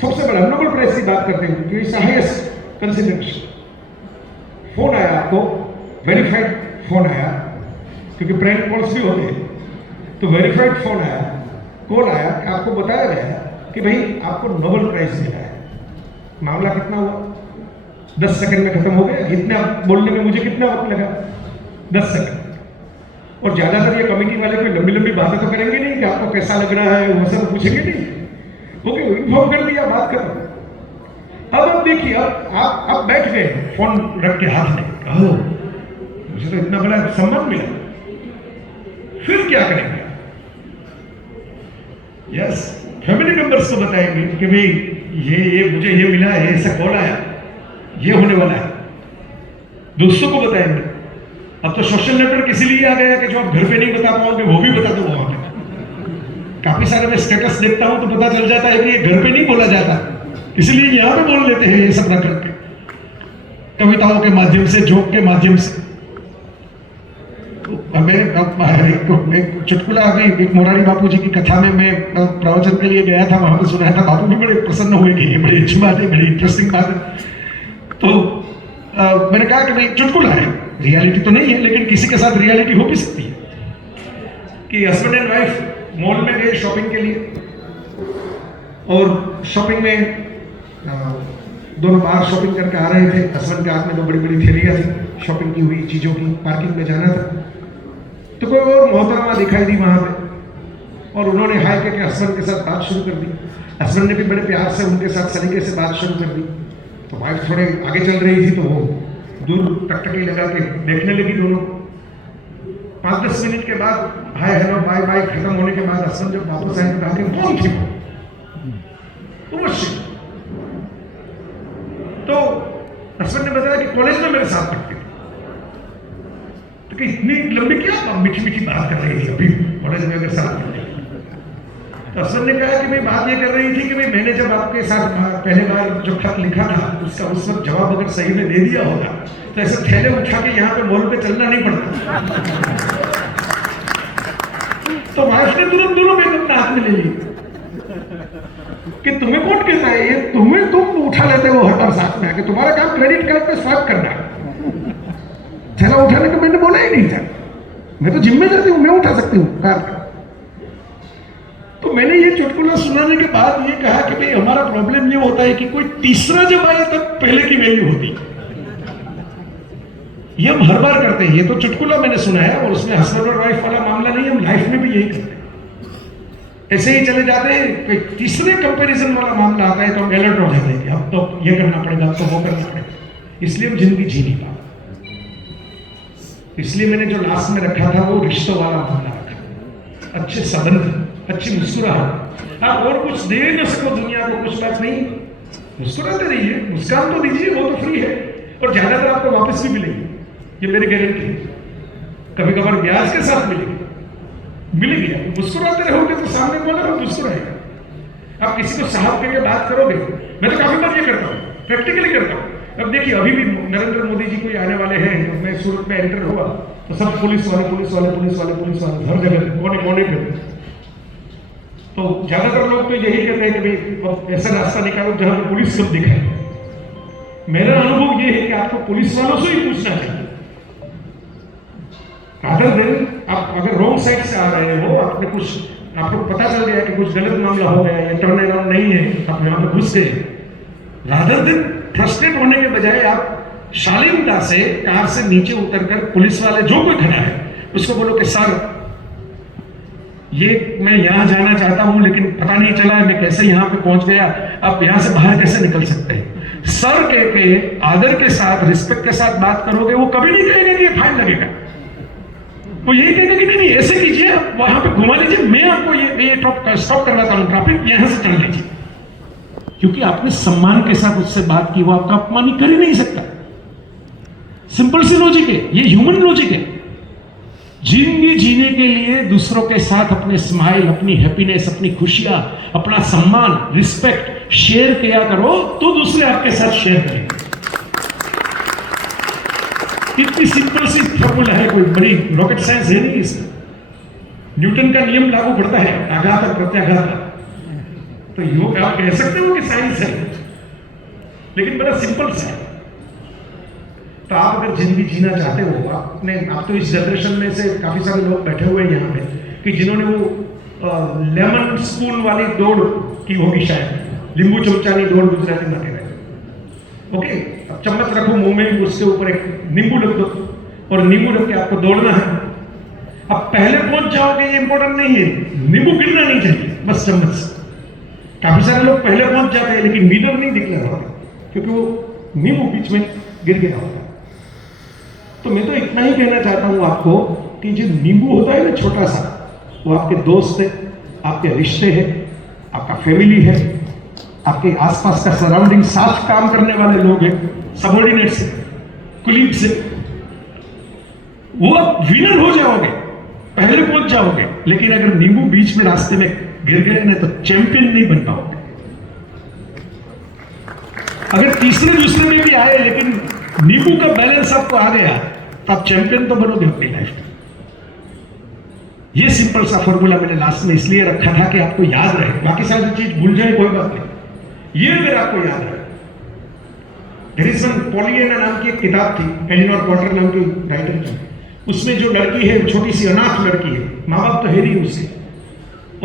सबसे बड़ा नोबेल प्राइज की बात करते हैं, इट्स हाईएस्ट कंसिडरेशन। फोन आया आपको, वेरीफाइड फोन आया, क्योंकि प्रैंक कॉल्स भी होते हैं, तो वेरीफाइड फोन आया, कॉल आया, आपको बताया गया कि भाई आपको नोबेल प्राइज मिला है। मामला कितना हुआ, 10 सेकंड में खत्म हो गया। इतना बोलने में मुझे कितना वक्त लगा, 10 सेकंड। और ज्यादातर ये कमेटी वाले कोई लंबी लंबी बातें तो करेंगे नहीं कि आपको कैसा लग रहा है, वो सब पूछेंगे नहीं। ओके, इन्फॉर्म कर दिया, बात करो। अब आप देखिए, अब बैठ गए फोन रख के हाथ में, कहो मुझे तो इतना बड़ा सम्मान मिला, फिर क्या करेंगे? यस, फैमिली मेंबर्स को बताएंगे कि भाई ये मुझे ये मिला है, ऐसा कॉल आया, ये होने वाला है। दोस्तों को बताएंगे। अब तो सोशल नेटवर्क इसीलिए आ गया कि जो आप घर पे नहीं बता पाओगे वो भी बता दो वहां पे। काफी सारे मैं स्टेटस देखता हूं तो पता चल जाता है कि ये घर पे नहीं बोला जाता, इसलिए यहां पे बोल लेते हैं ये सब ना करके, कविताओं के माध्यम से, जोक के माध्यम से। एक चुटकुला, अभी एक मोरारी बापू जी की कथा में मैं प्रवचन के लिए गया था, वहां पर सुनाया था, बापू भी बड़े प्रसन्न हुए कि ये बड़ी अच्छी बात है, बड़ी इंटरेस्टिंग बात है। तो मैंने कहा कि भाई चुटकुला है, रियलिटी तो नहीं है, लेकिन किसी के साथ रियलिटी हो भी सकती है। कि हस्बैंड एंड वाइफ मॉल में गए शॉपिंग के लिए, और शॉपिंग में दोनों बाहर शॉपिंग करके आ रहे थे। हस्बैंड के हाथ में 2 बड़ी बड़ी थैलियां थी शॉपिंग की हुई चीजों की, पार्किंग में जाना था। तो कोई और मोहतरमा दिखाई दी वहां पे, और उन्होंने हाय के हस्बैंड के साथ बात शुरू कर दी। हस्बैंड ने भी बड़े प्यार से उनके साथ सलीके से बात शुरू कर दी। तो वाइफ थोड़े आगे चल रही थी, तो वो दूर टकटकी लगा के देखने लगी दोनों। 5-10 मिनट के बाद हाय हेलो बाय बाय खत्म होने के बाद हस्बैंड जब वापस आए तो कहा कौन थी वो? तो हस्बैंड ने बताया कि कॉलेज में मेरे साथ पढ़ती थी। तो कि इतनी लंबी क्या मीठी मीठी बात कर रही थी, अभी कॉलेज में मेरे साथ पढ़ती थी। तो हस्बैंड ने कहा कि मैं बात ये कर रही थी कि भाई मैंने जब आपके साथ पहले बार जो खत लिखा था उसका उस वक्त जवाब अगर सही में दे दिया होगा तो ऐसे थैले उठा के यहाँ पे मॉल पे चलना नहीं पड़ता। तो वाइफ ने तुरंत दोनों बैग अपने हाथ में ले ली कि तुम्हें कौन कहता है ये, तुम उठा लेते हो हर बार साथ में आके, तुम्हारा काम क्रेडिट कार्ड पे स्वाइप करना है, थैला उठाने का मैंने बोला ही नहीं था, मैं तो जिम में जाती हूँ, मैं उठा सकती हूँ कार। तो मैंने ये चुटकुला सुनाने के बाद ये कहा कि भाई हमारा प्रॉब्लम ये होता है कि कोई तीसरा जब आए तब पहले की वैल्यू होती, ये हम हर बार करते हैं। ये तो चुटकुला मैंने सुना है और उसमें हस्बैंड और वाइफ वाला मामला नहीं, हम लाइफ में भी यही करते हैं। ऐसे ही चले जाते हैं, कोई तीसरे कंपैरिजन वाला मामला आता है तो हम अलर्ट हो जाते हैं कि अब तो ये करना पड़ेगा, अब तो वो करना पड़ेगा, इसलिए हम जिंदगी जी नहीं पाते। इसलिए मैंने जो लास्ट में रखा था वो रिश्तों वाला मामला रखा, अच्छे संबंध, अच्छी मुस्कुराहट। हाँ, और कुछ दे न सको दुनिया को, कुछ बात नहीं, मुस्कुराते रहिए, मुस्कान तो दीजिए, वो तो फ्री है। और ज्यादातर आपको वापस भी मिलेगी, ये मेरी गारंटी है। कभी कभार ब्याज के साथ मिलेगी। आप मुस्कुराते रहोगे तो सामने वाला भी मुस्कुराएगा। आप किसी को साहब करके बात करोगे, मैं तो काफी बार ये करता हूँ, प्रैक्टिकली करता हूँ। अब देखिए अभी भी नरेंद्र मोदी जी कोई आने वाले हैं, तो मैं सूरत में एंटर हुआ तो सब पुलिस वाले हर जगह कोने पे। तो ज्यादातर लोग तो यही कहते हैं कि भाई ऐसा रास्ता निकालो जहां पे पुलिस सब दिखाए। मेरा अनुभव ये है कि आपको पुलिस वालों से ही पूछना चाहिए। रादर देन आप अगर रॉन्ग साइड से आ रहे हो, आपको पता चल गया कि कुछ गलत मामला हो गया या टर्न अराउंड नहीं है, आप यहाँ पे घुस गए, रादर देन फ्रस्ट्रेट होने के बजाय आप शालीनता से कार से नीचे उतरकर पुलिस वाले जो कोई खड़ा है उसको बोलो कि सर ये मैं यहां जाना चाहता हूं लेकिन पता नहीं चला मैं कैसे यहां पे पहुंच गया, आप यहां से बाहर कैसे निकल सकते हैं। सर के आदर के साथ, रिस्पेक्ट के साथ बात करोगे, वो कभी नहीं कहेगा कि ये फाइन लगेगा। वो यही कहेगा कि नहीं ऐसे कीजिए, आप वहां पे घुमा लीजिए, मैं आपको ये स्टॉप करवाता हूं ट्रैफिक, यहां से चल लीजिए। क्योंकि आपने सम्मान के साथ उससे बात की, वो आपका अपमान कर ही नहीं सकता। सिंपल सी लॉजिक है, ये ह्यूमन लॉजिक है। जिंदगी जीने के लिए दूसरों के साथ अपने स्माइल, अपनी हैप्पीनेस, अपनी खुशियां, अपना सम्मान, रिस्पेक्ट शेयर किया करो तो दूसरे आपके साथ शेयर करेंगे। इतनी सिंपल सी फॉर्मूला है, कोई बड़ी रॉकेट साइंस है नहीं इसमें। न्यूटन का नियम लागू पड़ता है, आघात और प्रत्याघात। तो योग आप कह सकते हो कि साइंस है, लेकिन बड़ा सिंपल सा है। तो आप अगर जिंदगी जीना चाहते हो, आप तो इस जनरेशन में से काफी सारे लोग बैठे हुए हैं यहाँ पे कि जिन्होंने वो लेमन स्पून वाली दौड़ की होगी, शायद नींबू चमचानी दौड़ गुजराती में कह रहे हैं। ओके, अब चम्मच रखो मुंह में, उसके ऊपर एक नींबू रख दो और नींबू रख के आपको दौड़ना है। अब पहले पहुंच जाओगे ये इंपॉर्टेंट नहीं है, नींबू गिरना नहीं चाहिए, बस चम्मच से। काफी सारे लोग पहले पहुंच जाते हैं लेकिन विनर नहीं डिक्लेयर होते क्योंकि वो नींबू बीच में गिर गया होता है। तो मैं तो इतना ही कहना चाहता हूं आपको कि जो नींबू होता है ना छोटा सा, वो आपके दोस्त है, आपके रिश्ते हैं, आपका फैमिली है, आपके आसपास का सराउंडिंग, साथ काम करने वाले लोग हैं, सबॉर्डिनेट से, कुलीग से, वो आप विनर हो जाओगे, पहले पहुंच जाओगे। लेकिन अगर नींबू बीच में रास्ते में गिर गए ना तो चैंपियन नहीं बन पाओगे। अगर तीसरे दूसरे में भी आए लेकिन नींबू का बैलेंस आपको आ गया तो आप चैंपियन तो बनोगे अपनी लाइफ में। ये सिंपल सा फॉर्मूला मैंने लास्ट में इसलिए रखा था कि आपको याद रहे, बाकी सारी चीज भूल जाए कोई बात नहीं, ये अगर आपको याद रहे। पॉलियना नाम की एक किताब थी, एलिनोर पॉटर नाम की राइटर की, उसमें जो लड़की है, छोटी सी अनाथ लड़की है, माँ बाप तो है नहीं उसके,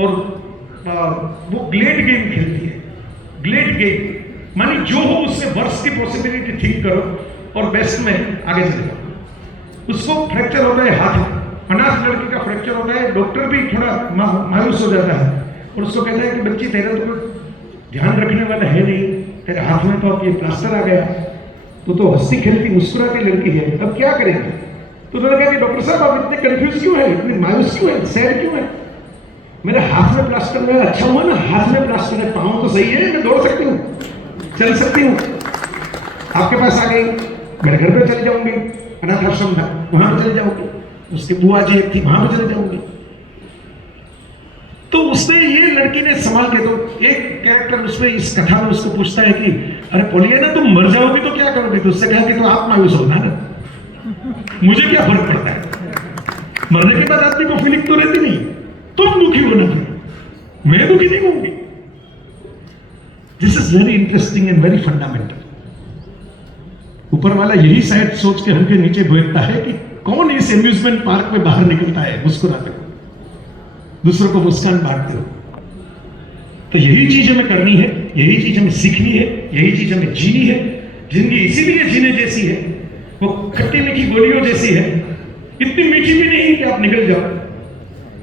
और वो ग्लेड गेम खेलती है। ग्लेड गेम मानी जो हो उसमें वर्ष की पॉसिबिलिटी थिंक करो और बेस्ट में आगे चले जाओ। उसको फ्रैक्चर होता है हाथ में, अनाथ लड़की का फ्रैक्चर होता है, डॉक्टर भी थोड़ा मायूस हो जाता है और उसको कहता है कि बच्ची तेरा तो ध्यान रखने वाला है नहीं, तेरे हाथ में तो अब ये प्लास्टर आ गया, तो हंसती खेलती मुस्कुराती लड़की है, अब क्या करेंगे? तो उन्होंने कहा कि डॉक्टर साहब आप इतने कंफ्यूज क्यों है, इतने मायूस क्यों है, सैड क्यों है? मेरे हाथ में प्लास्टर, मेरा अच्छा हुआ ना हाथ में प्लास्टर है, पाँव तो सही है, मैं दौड़ सकती हूँ, चल सकती हूँ, आपके पास आ गई, मेरे घर पे चले जाऊंगी, अनाथ आश्रम था वहां पे चले जाऊंगी, उसकी बुआ जी एक थी वहां पे चले जाऊंगी। तो उसने, ये लड़की ने संभाल के, तो एक कैरेक्टर उसमें इस कथा में उसको पूछता है कि अरे पोलियाना तुम मर जाओगी तो क्या करोगे? तो उससे कहा कि तो आप मायूस होना ना, मुझे क्या फर्क पड़ता है, मरने के बाद आदमी को फीलिंग तो रहती नहीं, तुम दुखी होना फिर, मैं दुखी नहीं होंगी। This is very interesting and very fundamental. ऊपर वाला यही साइड सोच के हमके नीचे भेजता है कि कौन इस एम्यूजमेंट पार्क में बाहर निकलता है मुस्कुराते हुए, दूसरों को मुस्कान बांटते हुए। तो यही चीज हमें करनी है, यही चीज हमें सीखनी है, यही चीज हमें जीनी है। जिंदगी इसीलिए जीने जैसी है, वो खट्टी मीठी गोलियों जैसी है, इतनी मीठी भी नहीं कि आप निकल जाओ,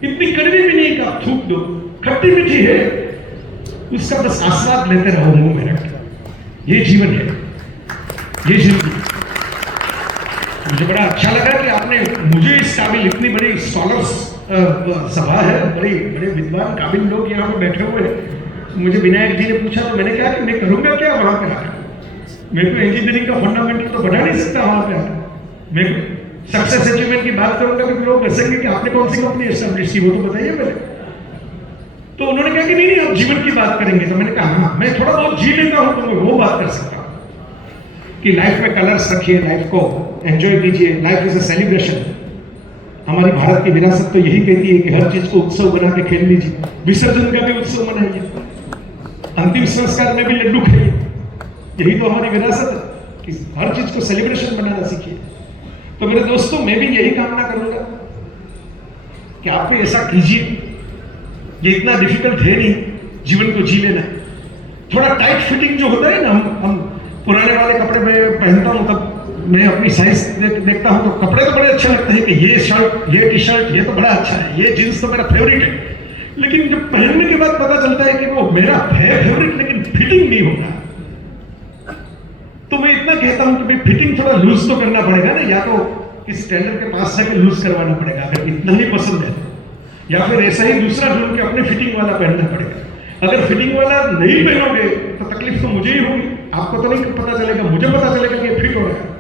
इतनी कड़वी भी नहीं कि आप थूक दो, खट्टी मीठी है, उसका बस आस्वाद लेते रहो मुंह में रख। ये जीवन है, ये जिंदगी। मुझे बड़ा अच्छा लगा कि आपने मुझे इस काबिल, इतनी बड़ी स्कॉलर्स सभा है, बड़े विद्वान काबिल लोग यहाँ पे बैठे हुए हैं। मुझे विनायक जी ने पूछा तो मैंने कहा कि मैं करूंगा क्या वहां पर आकर, मैं को इंजीनियरिंग का फंडामेंटल तो बढ़ा नहीं सकता वहां पे आकर। मैं सक्सेस अचीवमेंट की बात करूंगा तो लोग हंसेंगे कि आपने कौन सी कंपनी एस्टेब्लिश की, वो तो बताइए पहले। तो उन्होंने कहा कि नहीं आप जीवन की बात करेंगे। तो मैंने कहा हाँ, मैं थोड़ा बहुत जी लेता हूं तो मैं वो बात कर सकता हूं कि लाइफ में कलर्स रखिए, लाइफ को एंजॉय कीजिए। Life is a celebration. हमारी भारत की विरासत तो यही कहती है कि हर चीज को उत्सव बना के खेल लीजिए। विसर्जन का भी उत्सव मनाइए, अंतिम संस्कार में भी लड्डू खाइए। यही तो हमारी विरासत है कि हर चीज को सेलिब्रेशन बनाना सीखिए। तो मेरे दोस्तों, मैं भी यही कामना करूंगा कि आप भी ऐसा कीजिए। ये इतना डिफिकल्ट है नहीं जीवन को जी लेना। थोड़ा टाइट फिटिंग जो होता है ना, हम पुराने वाले कपड़े में पहनता हूं तब मैं अपनी साइज देखता हूं तो कपड़े तो बड़े अच्छे लगते हैं कि ये शर्ट, ये टी शर्ट, ये तो बड़ा अच्छा है, ये जींस तो मेरा फेवरेट है। लेकिन जब पहनने के बाद पता चलता है कि वो मेरा है फेवरेट लेकिन फिटिंग नहीं होता। तो मैं इतना कहता हूं कि भाई फिटिंग थोड़ा लूज तो करना पड़ेगा ना, या तो किसी टेलर के पास जाकर लूज करवाना पड़ेगा अगर इतना ही पसंद है, या फिर ऐसा ही दूसरा ढूंढ के अपने फिटिंग वाला पहनना पड़ेगा। अगर फिटिंग वाला नहीं पहनोगे तो तकलीफ तो मुझे ही होगी, आपको तो नहीं पता चलेगा, मुझे पता चलेगा कि फिट हो रहा है।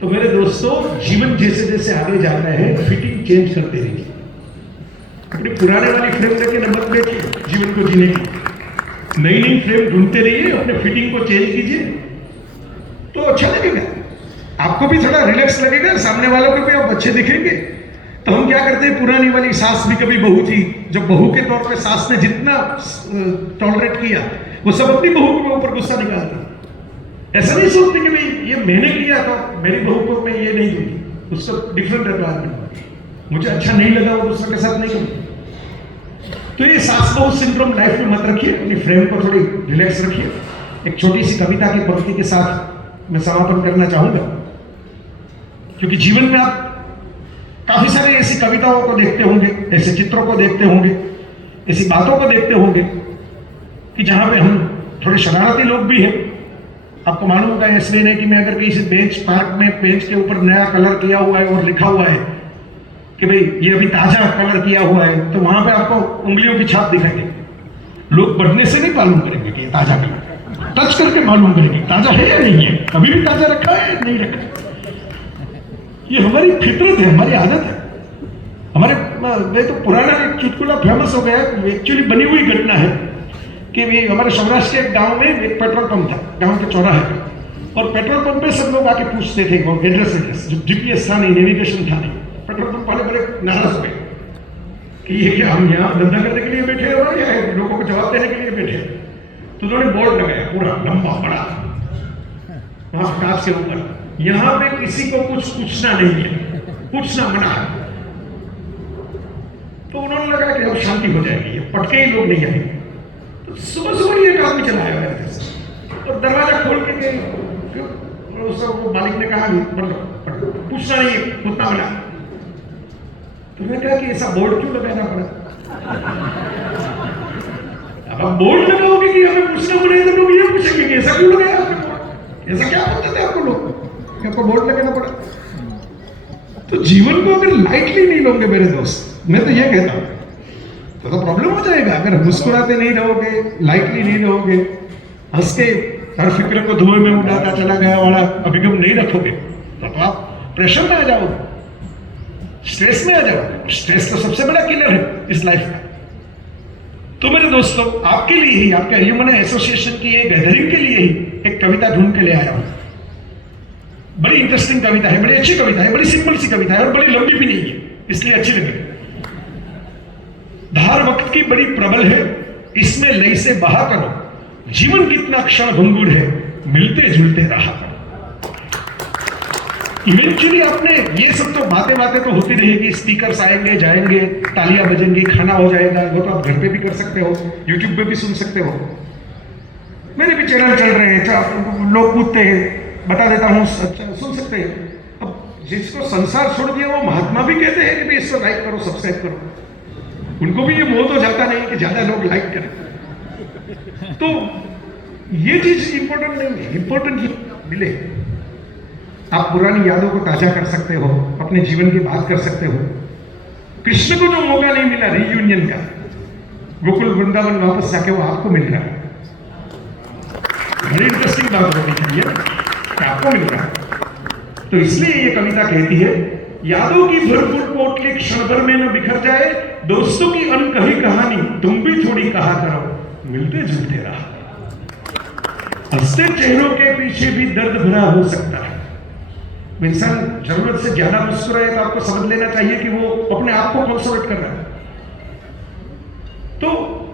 तो मेरे दोस्तों, जीवन जैसे जैसे आगे जाता है फिटिंग चेंज करते रहिए। अपनी पुराने वाली फ्रेम लेके नंबर देखिए जीवन को जीने की, नई नई फ्रेम ढूंढते रहिए, अपने फिटिंग को चेंज कीजिए तो अच्छा लगेगा, आपको भी थोड़ा रिलैक्स लगेगा, सामने वालों को भी आप अच्छे दिखेंगे। तो हम क्या करते हैं, पुरानी वाली सास भी कभी बहू थी, जब बहू के तौर पे सास ने जितना टॉलरेट किया वो सब अपनी बहू के ऊपर गुस्सा निकालती। ऐसा नहीं सोचते कि भाई ये मैंने किया तो मेरी बहू को मैं ये नहीं दूंगी, उसको डिफरेंट रिक्वायरमेंट, मुझे अच्छा नहीं लगा वो दूसरे के साथ नहीं करूंगी। तो ये सास बहू सिंड्रोम लाइफ में मत रखिए, अपनी फ्रेम को थोड़ी रिलैक्स रखिए। एक छोटी सी कविता की पंक्ति के साथ मैं समापन करना चाहूंगा, क्योंकि जीवन में आप काफी सारे ऐसी कविताओं को देखते होंगे, ऐसे चित्रों को देखते होंगे, ऐसी बातों को देखते होंगे कि जहां पे हम थोड़े शरारती लोग भी हैं। आपको मालूम होगा, इसलिए नहीं कि मैं अगर किसी बेंच पार्क में बेंच के ऊपर नया कलर किया हुआ है और लिखा हुआ है कि भाई ये अभी ताजा कलर किया हुआ है, तो वहां पे आपको उंगलियों की छाप दिखाई देगी। लोग बढ़ने से नहीं मालूम करेंगे कि ये ताजा कलर, टच करके मालूम करेंगे ताजा है या नहीं है, अभी भी ताजा रखा है या नहीं रखा। ये हमारी फितरत है, हमारी आदत है। हमारे तो पुराना एक चुटकुला फेमस हो गया, एक्चुअली बनी हुई घटना है कि हमारे सौराष्ट्र के एक गांव में एक पेट्रोल पंप था, गांव के चौराहे पे, और पेट्रोल पंप पे सब लोग आके पूछते थे वो एड्रेस, जब जीपीएस था नहीं, नेविगेशन था नहीं, पेट्रोल पंप वाले बड़े नाराज हुए कि ये क्या हम यहाँ धंधा करने के लिए बैठे हो या लोगों को जवाब देने के लिए बैठे। तो उन्होंने बोर्ड लगाया पूरा लंबा बड़ा वहां कांच के ऊपर, यहां पे किसी को कुछ पूछना नहीं है, पूछना मना है। तो उन्होंने लगा कि अब शांति हो जाएगी, ये पटके ही लोग नहीं आएंगे। तो सुबह सुबह एक आदमी चला आया मेरे से और दरवाजा खोल के गए, वो मालिक ने कहा पूछना नहीं है, उतना मना। तो मैंने कहा कि ऐसा बोर्ड क्यों लगाना पड़ा। अब आप बोर्ड लगाओगे कि हमें पूछना पड़ेगा तो लोग ये पूछेंगे कि ऐसा क्यों लगाया आपने बोर्ड, ऐसा क्या बोलते थे आपको लोग, आपको बोर्ड लगाना पड़ा। तो जीवन को अगर लाइटली नहीं लोगे मेरे दोस्त, मैं तो ये कहता हूं तो प्रॉब्लम हो जाएगा। अगर मुस्कुराते नहीं रहोगे, लाइटली नहीं रहोगे, हंस के हर फिक्र को धुएं में उड़ाता चला गया वाला अभिगम नहीं रखोगे तो आप प्रेशर में आ जाओगे, स्ट्रेस में आ जाओगे। स्ट्रेस तो सबसे बड़ा किलर है इस लाइफ का। तो मेरे दोस्तों, आपके लिए ही, आपके ह्यूमन एसोसिएशन की एक गैदरिंग के लिए ही एक कविता ढूंढ के ले आया हूं। बड़ी इंटरेस्टिंग कविता है, बड़ी अच्छी कविता है, बड़ी सिंपल सी कविता है और बड़ी लंबी भी नहीं है, इसलिए अच्छी लगी। धार वक्त की बड़ी प्रबल है, इसमें लय से बहा करो, जीवन कितना क्षण भंगुर है, मिलते जुलते रहा करो। इवेंचुअली आपने ये सब तो बातें तो होती रहेगी, स्पीकर्स आएंगे जाएंगे, तालियां बजेंगी, खाना हो जाएगा, वो तो आप घर पे भी कर सकते हो, यूट्यूब पे भी सुन सकते हो, मेरे भी चैनल चल रहे हैं, लोग पूछते हैं, बता देता हूं, सुन सकते हैं। अब जिसको संसार छोड़ दिया वो महात्मा भी कहते हैं कि भाई इसको लाइक करो, सब्सक्राइब करो। उनको भी ये मोह तो जाता नहीं कि ज्यादा लोग लाइक करें। तो ये चीज इंपॉर्टेंट नहीं है, इंपॉर्टेंट ये मिले, आप पुरानी यादों को ताजा कर सकते हो, अपने जीवन की बात कर सकते हो। कृष्ण को जो मौका नहीं मिला रीयूनियन का, गोकुल वृंदावन वापस जाके वो आपको मिल रहा है। बड़ी इंटरेस्टिंग बात होनी चाहिए कि आपको मिल रहा है। तो इसलिए ये कविता कहती है, यादों की भरपूर पोटली क्षण भर में न बिखर जाए, दोस्तों की अनकही कहानी तुम भी थोड़ी कहा करो, मिलते जुलते रहा। हंसते चेहरों के पीछे भी दर्द भरा हो सकता है। इंसान जरूरत से ज्यादा मुस्कुराए तो आपको समझ लेना चाहिए कि वो अपने आप को कंसोलेट कर रहा है। तो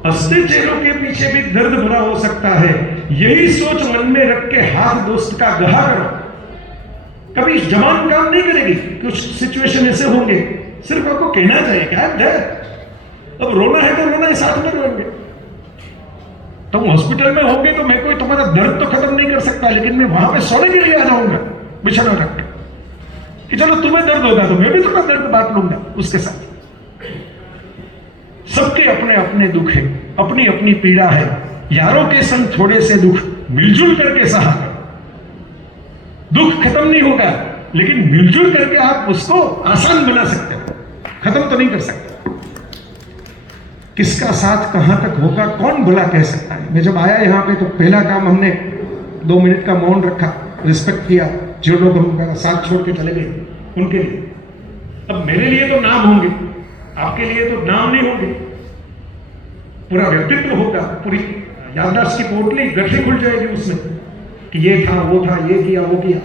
हंसते चेहरों के पीछे भी दर्द भरा हो सकता है, यही सोच मन में रख के हाथ दोस्त का गहा करो। कभी जबान काम नहीं करेगी, कुछ सिचुएशन ऐसे होंगे, सिर्फ आपको कहना चाहिए क्या है, अब रोना है तो रोना है, साथ में रोएंगे। तुम हॉस्पिटल में होंगे तो मैं कोई तुम्हारा दर्द तो खत्म नहीं कर सकता, लेकिन मैं वहां पे सोने के लिए आ जाऊंगा बिछाना रख के कि चलो तुम्हें दर्द होगा तो मैं भी तुम्हारा दर्द बांट लूंगा उसके साथ। सबके अपने अपने दुख है, अपनी अपनी पीड़ा है, यारों के संग थोड़े से दुख मिलजुल करके सहा करो। दुख खत्म नहीं होगा, लेकिन मिलजुल करके आप उसको आसान बना सकते हो, खत्म तो नहीं कर सकते। किसका साथ कहां तक होगा कौन भला कह सकता है। मैं जब आया यहां पे तो पहला काम हमने 2 मिनट का मौन रखा, रिस्पेक्ट किया जो लोग हमारा साथ छोड़ के चले गए उनके लिए। अब मेरे लिए तो नाम होंगे, आपके लिए तो नाम नहीं होंगे, पूरा व्यक्तित्व होगा, पूरी याददाश्त की पोटली गठरी खुल जाएगी उसमें कि ये था वो था, ये किया वो किया।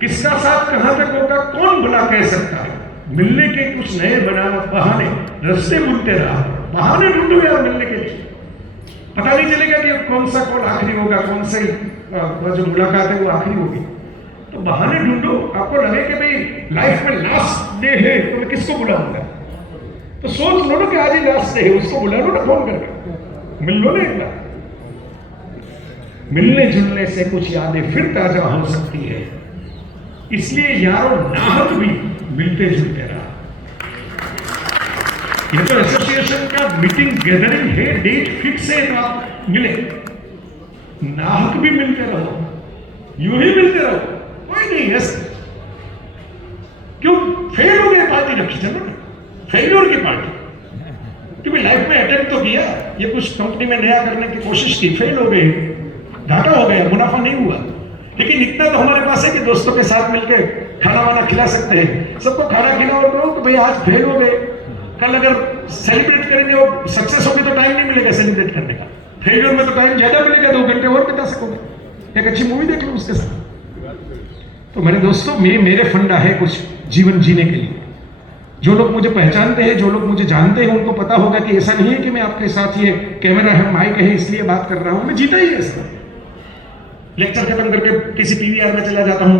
किसका साथ कहां तक होगा कौन भला कह सकता है। मिलने के कुछ नए बनाना बहाने, रास्ते बुनते रहा, बहाने ढूंढो यार मिलने के लिए। पता नहीं चलेगा कि कौन सा कॉल आखिरी होगा, कौन सा जो मुलाकात है वो आखिरी होगी। तो बहाने ढूंढो, आपको लगे कि भाई लाइफ में लास्ट डे है तो मैं किसको बुलाऊंगा, तो सोच लो ना कि आज ही लास्ट डे है, उसको बुला लो ना फोन करके, मिल लो ना एक बार। मिलने जुलने से कुछ यादें फिर ताजा हो सकती है, इसलिए यारों नाहक भी मिलते जुलते रहा। ये तो एसोसिएशन का मीटिंग गैदरिंग है, डेट फिक्स है तो आप मिले, नाहक भी मिलते रहो, यूं ही मिलते रहो, कोई नहीं है क्यों फेल हो गए पार्टी रखी, चलो ना फेल्योर की पार्टी, क्योंकि लाइफ में अटेम्प्ट तो किया, ये कुछ कंपनी में नया करने की कोशिश की, फेल हो गए, घाटा हो गया, मुनाफा नहीं हुआ, लेकिन इतना तो हमारे पास है कि दोस्तों के साथ मिलकर खाना वाना खिला सकते हैं, सबको खाना खिलाओ और कहो कि भाई आज फेल हो गए, कल अगर सेलिब्रेट करेंगे और सक्सेस होगी तो टाइम नहीं मिलेगा सेलिब्रेट करने का, फेलियर में तो टाइम ज्यादा मिलेगा, 2 घंटे और बिता सकोगे, एक अच्छी मूवी देख लो उसके साथ। तो मेरे दोस्तों, मेरे फंडा है कुछ जीवन जीने के लिए। जो लोग मुझे पहचानते हैं, जो लोग मुझे जानते हैं, उनको पता होगा कि ऐसा नहीं है कि मैं आपके साथ ये कैमरा है, माइक है इसलिए बात कर रहा हूं, मैं जीता ही ऐसा। लेक्चर खत्म करके किसी पीवीआर में चला जाता हूं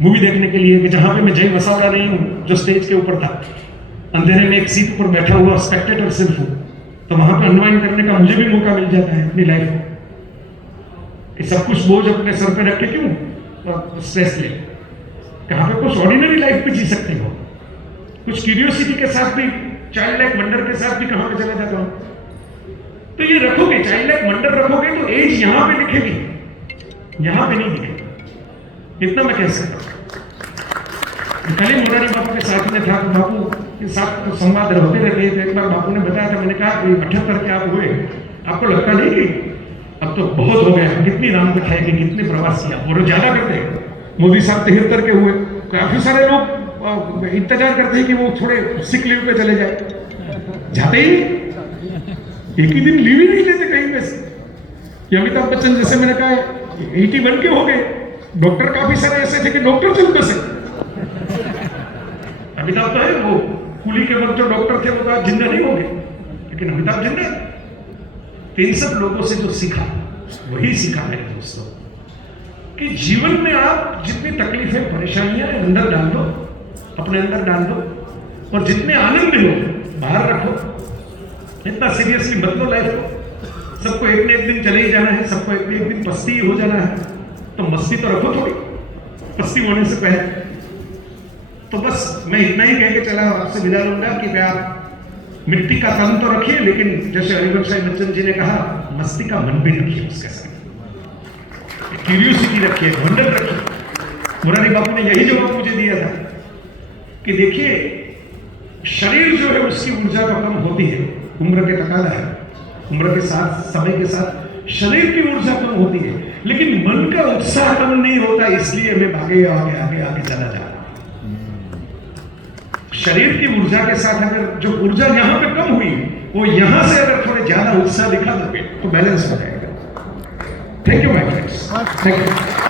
मूवी देखने के लिए, कि जहां पे मैं जय वसावड़ा नहीं हूं जो स्टेज के ऊपर था, अंधेरे में एक सीट पर बैठा हुआ स्पेक्टेटर सिर्फ हूं, तो वहां पर अनवाइंड करने का मुझे भी मौका मिल जाता है अपनी लाइफ में, कि सब कुछ बोझ अपने सर पे रख के क्यों स्ट्रेस ले, कहां पे कुछ ऑर्डिनरी लाइफ पे जी सकते हो, कुछ क्यूरियोसिटी के साथ भी, चाइल्ड लाइक वंडर के साथ भी कहां पे चला जाता हूं। तो ये रखोगे, चाइल्ड लाइक वंडर रखोगे तो एज यहां पे लिखेगी, यहां पे नहीं लिखेगी, इतना मैं कह सकता हूं। कल ही मोरारी बापू के साथ में था, तो बापू के साथ तो संवाद होते रहते थे। एक बार बापू ने बताया था, मैंने कहा 78 के आप हुए, आपको लगता नहीं कि अब तो बहुत हो गया, कितनी नाम दिखाएगी, कितने प्रवास किया, और ज्यादा करते हैं। मोदी साहब 73 के हुए, काफी सारे लोग इंतजार करते हैं कि वो थोड़े सिक लीव पे चले जाए, जाते ही एक ही दिन लीव ही नहीं लेते कहीं पे से। अमिताभ बच्चन जैसे मैंने कहा 81 के हो गए, डॉक्टर काफी सारे ऐसे थे कि डॉक्टर चल बसे। अमिताभ तो है, वो कुली के वक्त जो डॉक्टर थे वो तो जिंदा नहीं हो गए, लेकिन अमिताभ जिंदा। तो इन सब लोगों से जो सीखा वही सीखा है दोस्तों, कि जीवन में आप जितनी तकलीफें परेशानियां अंदर डाल दो, अपने अंदर डाल दो, और जितने आनंद हो बाहर रखो, इतना सीरियसली मत लो लाइफ को। सबको एक न एक दिन चले ही जाना है, सबको एक न एक दिन पस्ती हो जाना है, तो मस्ती तो रखो थोड़ी, पस्ती होने से पहले। तो बस मैं इतना ही कह के चला, आपसे विदा लूंगा कि आप मिट्टी का तन तो रखिए, लेकिन जैसे हरिवंश साई बच्चन जी ने कहा, मस्ती का मन भी रखिए, उसके साथ क्यूरियोसिटी रखिए, वंडर रखिए। मुरारी बापू ने यही जवाब मुझे दिया था कि देखिए, शरीर जो है उसकी ऊर्जा का कम होती है, उम्र के तकादा है, उम्र के साथ, समय के साथ शरीर की ऊर्जा कम होती है, लेकिन मन का उत्साह कम नहीं होता, इसलिए मैं आगे आगे आगे आगे चला जा रहा हूं। शरीर की ऊर्जा के साथ अगर जो ऊर्जा यहां पे कम हुई, वो यहां से अगर थोड़े ज्यादा उत्साह दिखा दोगे तो बैलेंस हो जाएगा। Thank you my friends, thank you.